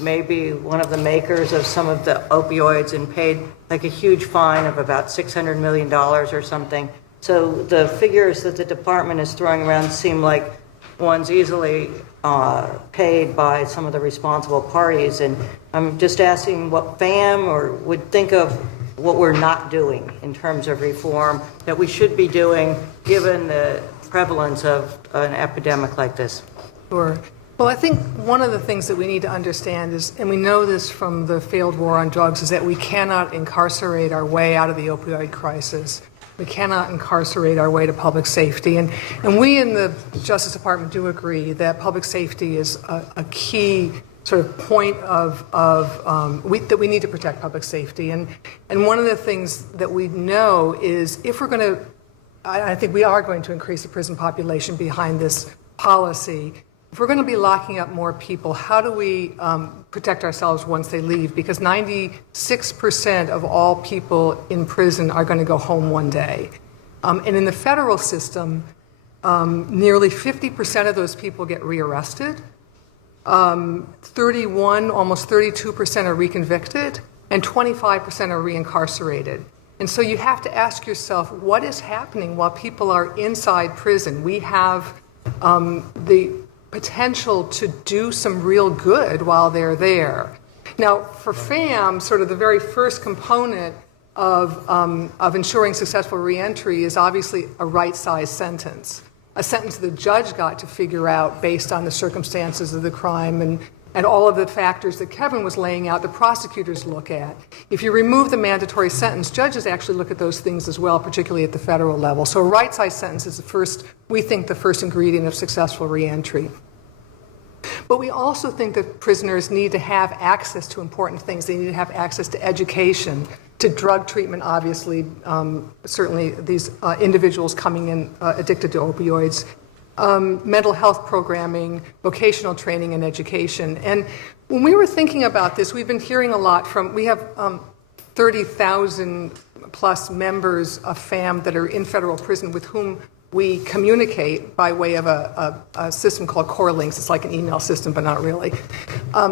maybe one of the makers of some of the opioids, and paid like a huge fine of about $600 million or something. So the figures that the department is throwing around seem like ones easily paid by some of the responsible parties. And I'm just asking what FAM or would think of what we're not doing in terms of reform that we should be doing given the prevalence of an epidemic like this. Sure. Well, I think one of the things that we need to understand is, and we know this from the failed war on drugs, is that we cannot incarcerate our way out of the opioid crisis. We cannot incarcerate our way to public safety. And we in the Justice Department do agree that public safety is a key sort of point that we need to protect public safety. And one of the things that we know is if we're going to, I think we are going to increase the prison population behind this policy. If we're going to be locking up more people, how do we protect ourselves once they leave? Because 96% of all people in prison are going to go home one day. And in the federal system, nearly 50% of those people get rearrested. 31, almost 32% are reconvicted, and 25% are reincarcerated. And so you have to ask yourself, what is happening while people are inside prison? We have the potential to do some real good while they're there. Now, for FAM, sort of the very first component of ensuring successful reentry is obviously a right-sized sentence. a sentence the judge got to figure out based on the circumstances of the crime and all of the factors that Kevin was laying out, the prosecutors look at. If you remove the mandatory sentence, judges actually look at those things as well, particularly at the federal level. So a right-sized sentence is we think, the first ingredient of successful reentry. But we also think that prisoners need to have access to important things. They need to have access to education, to drug treatment, obviously, certainly these individuals coming in addicted to opioids, mental health programming, vocational training and education. And when we were thinking about this, we've been hearing a lot we have 30,000 plus members of FAM that are in federal prison with whom we communicate by way of a system called Core Links. It's like an email system, but not really.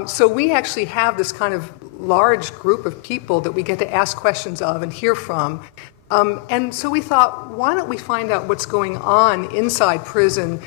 So we actually have this kind of large group of people that we get to ask questions of and hear from. And so we thought, why don't we find out what's going on inside prison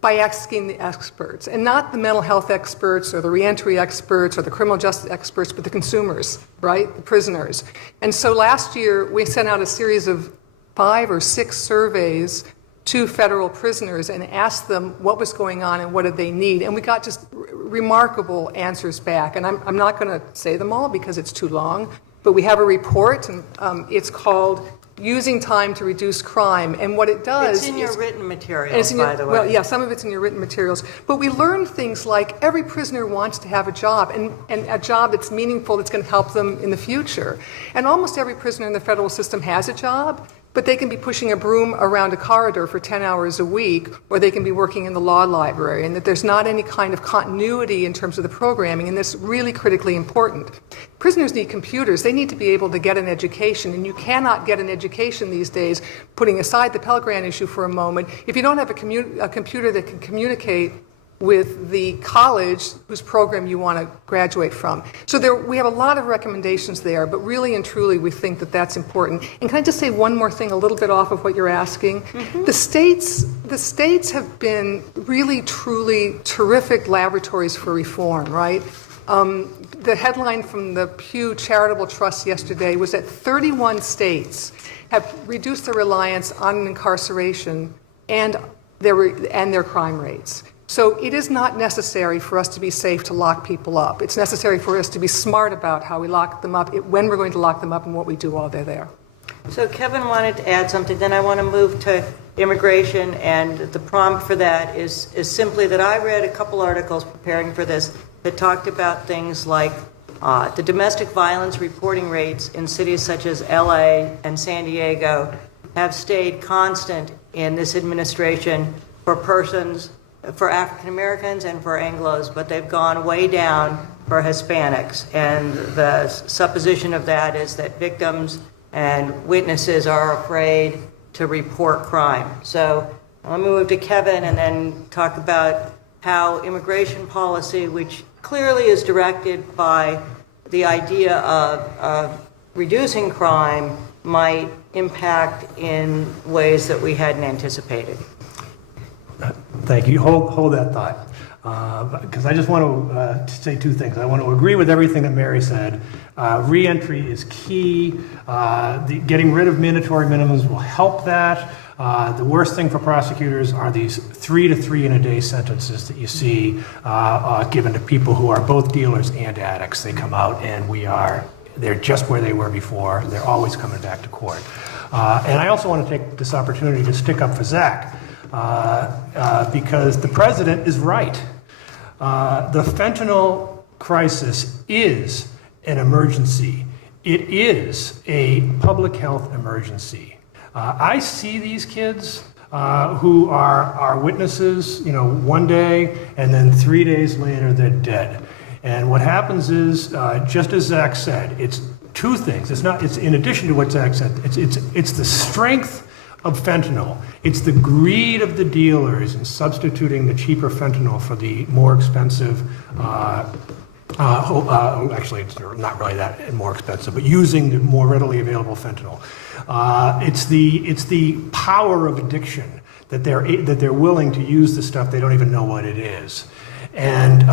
by asking the experts, and not the mental health experts or the reentry experts or the criminal justice experts, but the consumers, right? The prisoners. And so last year, we sent out a series of 5 or 6 surveys to federal prisoners and asked them what was going on and what did they need. And we got just remarkable answers back. And I'm not going to say them all because it's too long, but we have a report, and it's called Using Time to Reduce Crime. And what it does It's in your written materials, it's in your, by the way. Well, yeah, some of it's in your written materials. But we learned things like every prisoner wants to have a job, and a job that's meaningful, that's going to help them in the future. And almost every prisoner in the federal system has a job, but they can be pushing a broom around a corridor for 10 hours a week, or they can be working in the law library, and that there's not any kind of continuity in terms of the programming, and that's really critically important. Prisoners need computers. They need to be able to get an education, and you cannot get an education these days, putting aside the Pell Grant issue for a moment, if you don't have a computer that can communicate with the college whose program you want to graduate from. So we have a lot of recommendations there, but really and truly we think that that's important. And can I just say one more thing, a little bit off of what you're asking? Mm-hmm. The states have been really, truly terrific laboratories for reform, right? The headline from the Pew Charitable Trust yesterday was that 31 states have reduced their reliance on incarceration and their crime rates. So it is not necessary for us to be safe to lock people up. It's necessary for us to be smart about how we lock them up, when we're going to lock them up, and what we do while they're there. So Kevin wanted to add something, then I want to move to immigration, and the prompt for that is simply that I read a couple articles preparing for this that talked about things like the domestic violence reporting rates in cities such as LA and San Diego have stayed constant in this administration for African Americans and for Anglos, but they've gone way down for Hispanics. And the supposition of that is that victims and witnesses are afraid to report crime. So let me move to Kevin and then talk about how immigration policy, which clearly is directed by the idea of reducing crime, might impact in ways that we hadn't anticipated. Thank you. Hold that thought. Because I just want to say 2 things. I want to agree with everything that Mary said. Reentry is key. Getting rid of mandatory minimums will help that. The worst thing for prosecutors are these 3 to 3 in a day sentences that you see given to people who are both dealers and addicts. They come out and they're just where they were before. They're always coming back to court. And I also want to take this opportunity to stick up for Zach. Because the president is right. The fentanyl crisis is an emergency. It is a public health emergency. I see these kids who are witnesses, one day, and then 3 days later they're dead. And what happens is, just as Zach said, it's 2 things. It's in addition to what Zach said. It's the strength of fentanyl. It's the greed of the dealers in substituting the cheaper fentanyl for the more expensive, actually it's not really that more expensive, but using the more readily available fentanyl. It's the power of addiction that they're willing to use the stuff they don't even know what it is. And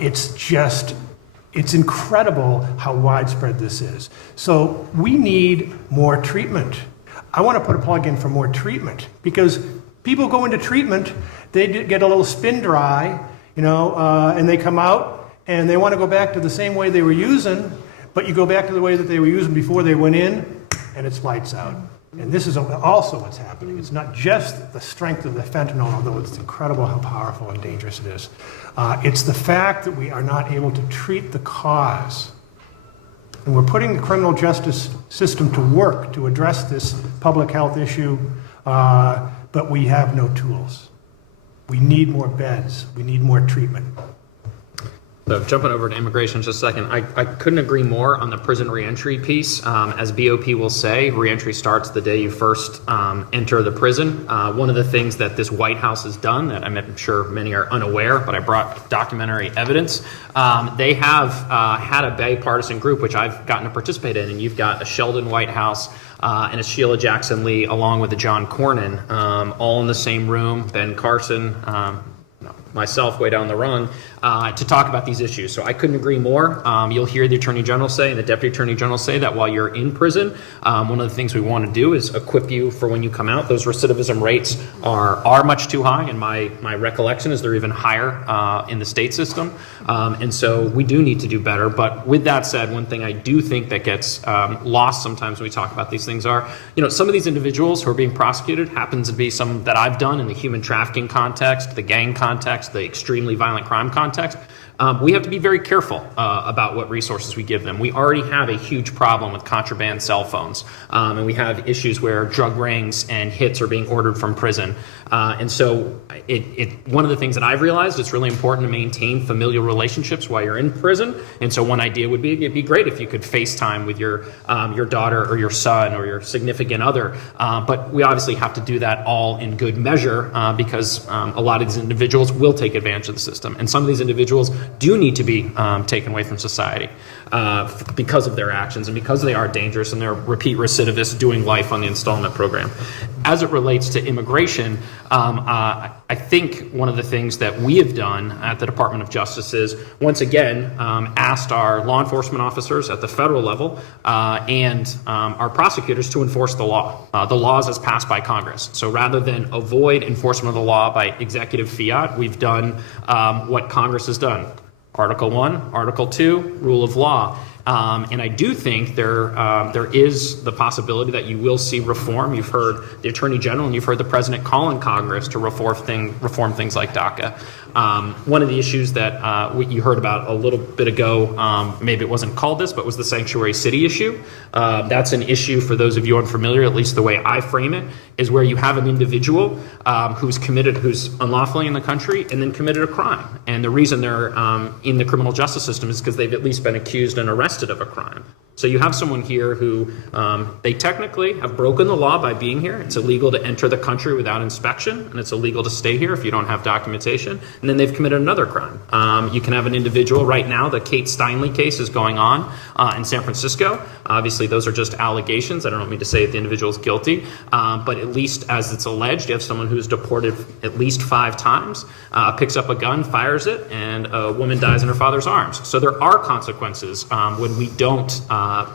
it's incredible how widespread this is. So we need more treatment. I want to put a plug in for more treatment because People go into treatment, they get a little spin dry, and they come out and they want to go back to the same way they were using, but you go back to the way that they were using before they went in, and it's lights out. And this is also what's happening. It's not just the strength of the fentanyl, although it's incredible how powerful and dangerous it is. It's the fact that we are not able to treat the cause. And we're putting the criminal justice system to work to address this public health issue, but we have no tools. We need more beds. We need more treatment. So jumping over to immigration just a second, I couldn't agree more on the prison reentry piece. As BOP will say, reentry starts the day you first enter the prison. One of the things that this White House has done that I'm sure many are unaware, but I brought documentary evidence. They have had a bipartisan group, which I've gotten to participate in, and you've got a Sheldon Whitehouse and a Sheila Jackson Lee, along with a John Cornyn, all in the same room, Ben Carson, myself way down the run, to talk about these issues. So I couldn't agree more. You'll hear the Attorney General say and the Deputy Attorney General say that while you're in prison, one of the things we want to do is equip you for when you come out. Those recidivism rates are much too high, and my recollection is they're even higher in the state system. And so we do need to do better. But with that said, one thing I do think that gets lost sometimes when we talk about these things are, some of these individuals who are being prosecuted happens to be some that I've done in the human trafficking context, the gang context, the extremely violent crime context. We have to be very careful about what resources we give them. We already have a huge problem with contraband cell phones, and we have issues where drug rings and hits are being ordered from prison. And so one of the things that I've realized, it's really important to maintain familial relationships while you're in prison. And so one idea would be, it'd be great if you could FaceTime with your daughter or your son or your significant other. But we obviously have to do that all in good measure because a lot of these individuals will take advantage of the system. And some of these individuals do need to be taken away from society because of their actions and because they are dangerous and they're repeat recidivists doing life on the installment program. As it relates to immigration, I think one of the things that we have done at the Department of Justice is, once again, asked our law enforcement officers at the federal level and our prosecutors to enforce the law. The laws as passed by Congress. So rather than avoid enforcement of the law by executive fiat, we've done what Congress has done. Article 1, Article 2, rule of law. And I do think there is the possibility that you will see reform. You've heard the Attorney General and you've heard the President call on Congress to reform things like DACA. One of the issues that you heard about a little bit ago, maybe it wasn't called this, but was the sanctuary city issue. That's an issue, for those of you unfamiliar, at least the way I frame it, is where you have an individual who's unlawfully in the country and then committed a crime. And the reason they're in the criminal justice system is because they've at least been accused and arrested of a crime. So you have someone here who they technically have broken the law by being here. It's illegal to enter the country without inspection, and it's illegal to stay here if you don't have documentation. And then they've committed another crime. You can have an individual right now. The Kate Steinle case is going on in San Francisco. Obviously, those are just allegations. I don't mean to say that the individual is guilty, but at least as it's alleged, you have someone who's deported at least 5 times, picks up a gun, fires it, and a woman dies in her father's arms. So there are consequences when we don't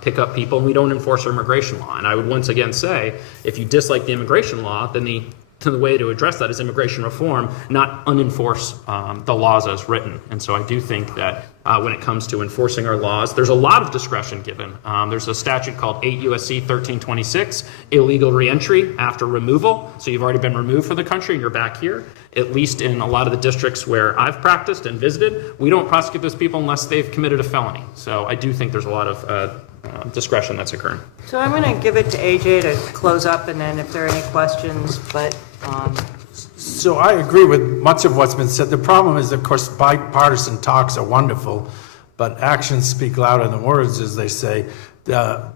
pick up people and we don't enforce our immigration law. And I would once again say, if you dislike the immigration law, then the way to address that is immigration reform, not unenforce the laws as written. And so I do think that when it comes to enforcing our laws, there's a lot of discretion given. There's a statute called 8 U.S.C. 1326, illegal reentry after removal. So you've already been removed from the country and you're back here. At least in a lot of the districts where I've practiced and visited, we don't prosecute those people unless they've committed a felony. So I do think there's a lot of discretion that's occurring. So I'm going to give it to AJ to close up, and then if there are any questions, but So I agree with much of what's been said. The problem is, of course, bipartisan talks are wonderful, but actions speak louder than words, as they say. The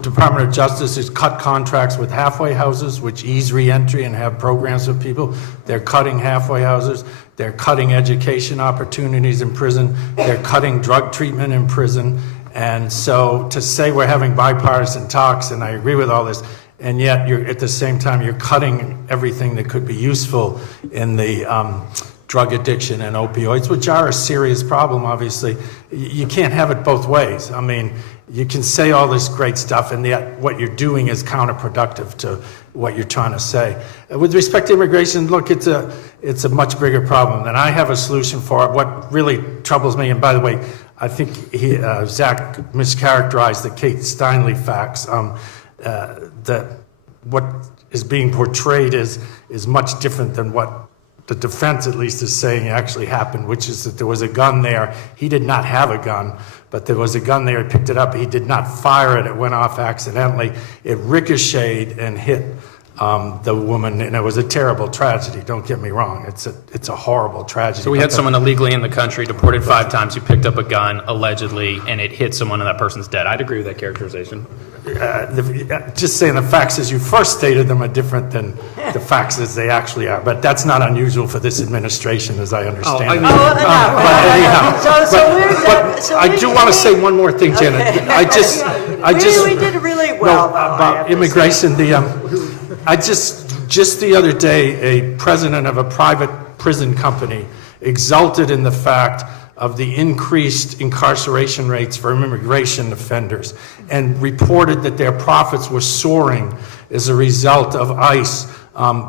Department of Justice has cut contracts with halfway houses, which ease reentry and have programs for people. They're cutting halfway houses. They're cutting education opportunities in prison. They're cutting drug treatment in prison. And so to say we're having bipartisan talks, and I agree with all this, and yet at the same time you're cutting everything that could be useful in the drug addiction and opioids, which are a serious problem, obviously. You can't have it both ways. I mean, you can say all this great stuff, and yet what you're doing is counterproductive to what you're trying to say. With respect to immigration, look, it's a much bigger problem, and I have a solution for it. What really troubles me, and by the way, I think Zach mischaracterized the Kate Steinle facts. That what is being portrayed is much different than what the defense at least is saying actually happened, which is that there was a gun there. He did not have a gun, but there was a gun there. He picked it up. He did not fire it. It went off accidentally. It ricocheted and hit the woman, and it was a terrible tragedy. Don't get me wrong. It's a horrible tragedy. So we had someone illegally in the country, deported 5 times, who picked up a gun, allegedly, and it hit someone and that person's dead. I'd agree with that characterization. Just saying the facts as you first stated them are different than the facts as they actually are. But that's not unusual for this administration, as I understand it. But anyhow, I do want to say one more thing, Janet. We did really well, though, I have about to immigration. Just the other day, a president of a private prison company exulted in the fact of the increased incarceration rates for immigration offenders and reported that their profits were soaring as a result of ICE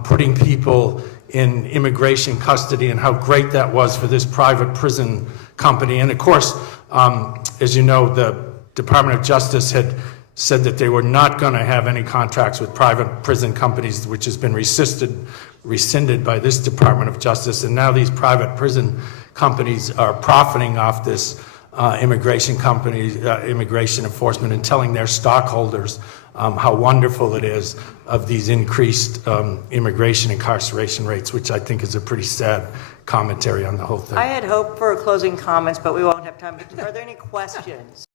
putting people in immigration custody, and how great that was for this private prison company. And of course, as you know, the Department of Justice had said that they were not going to have any contracts with private prison companies, which has been rescinded by this Department of Justice. And now these private prison companies are profiting off this immigration enforcement, and telling their stockholders how wonderful it is of these increased immigration incarceration rates, which I think is a pretty sad commentary on the whole thing. I had hoped for closing comments, but we won't have time. Are there any questions?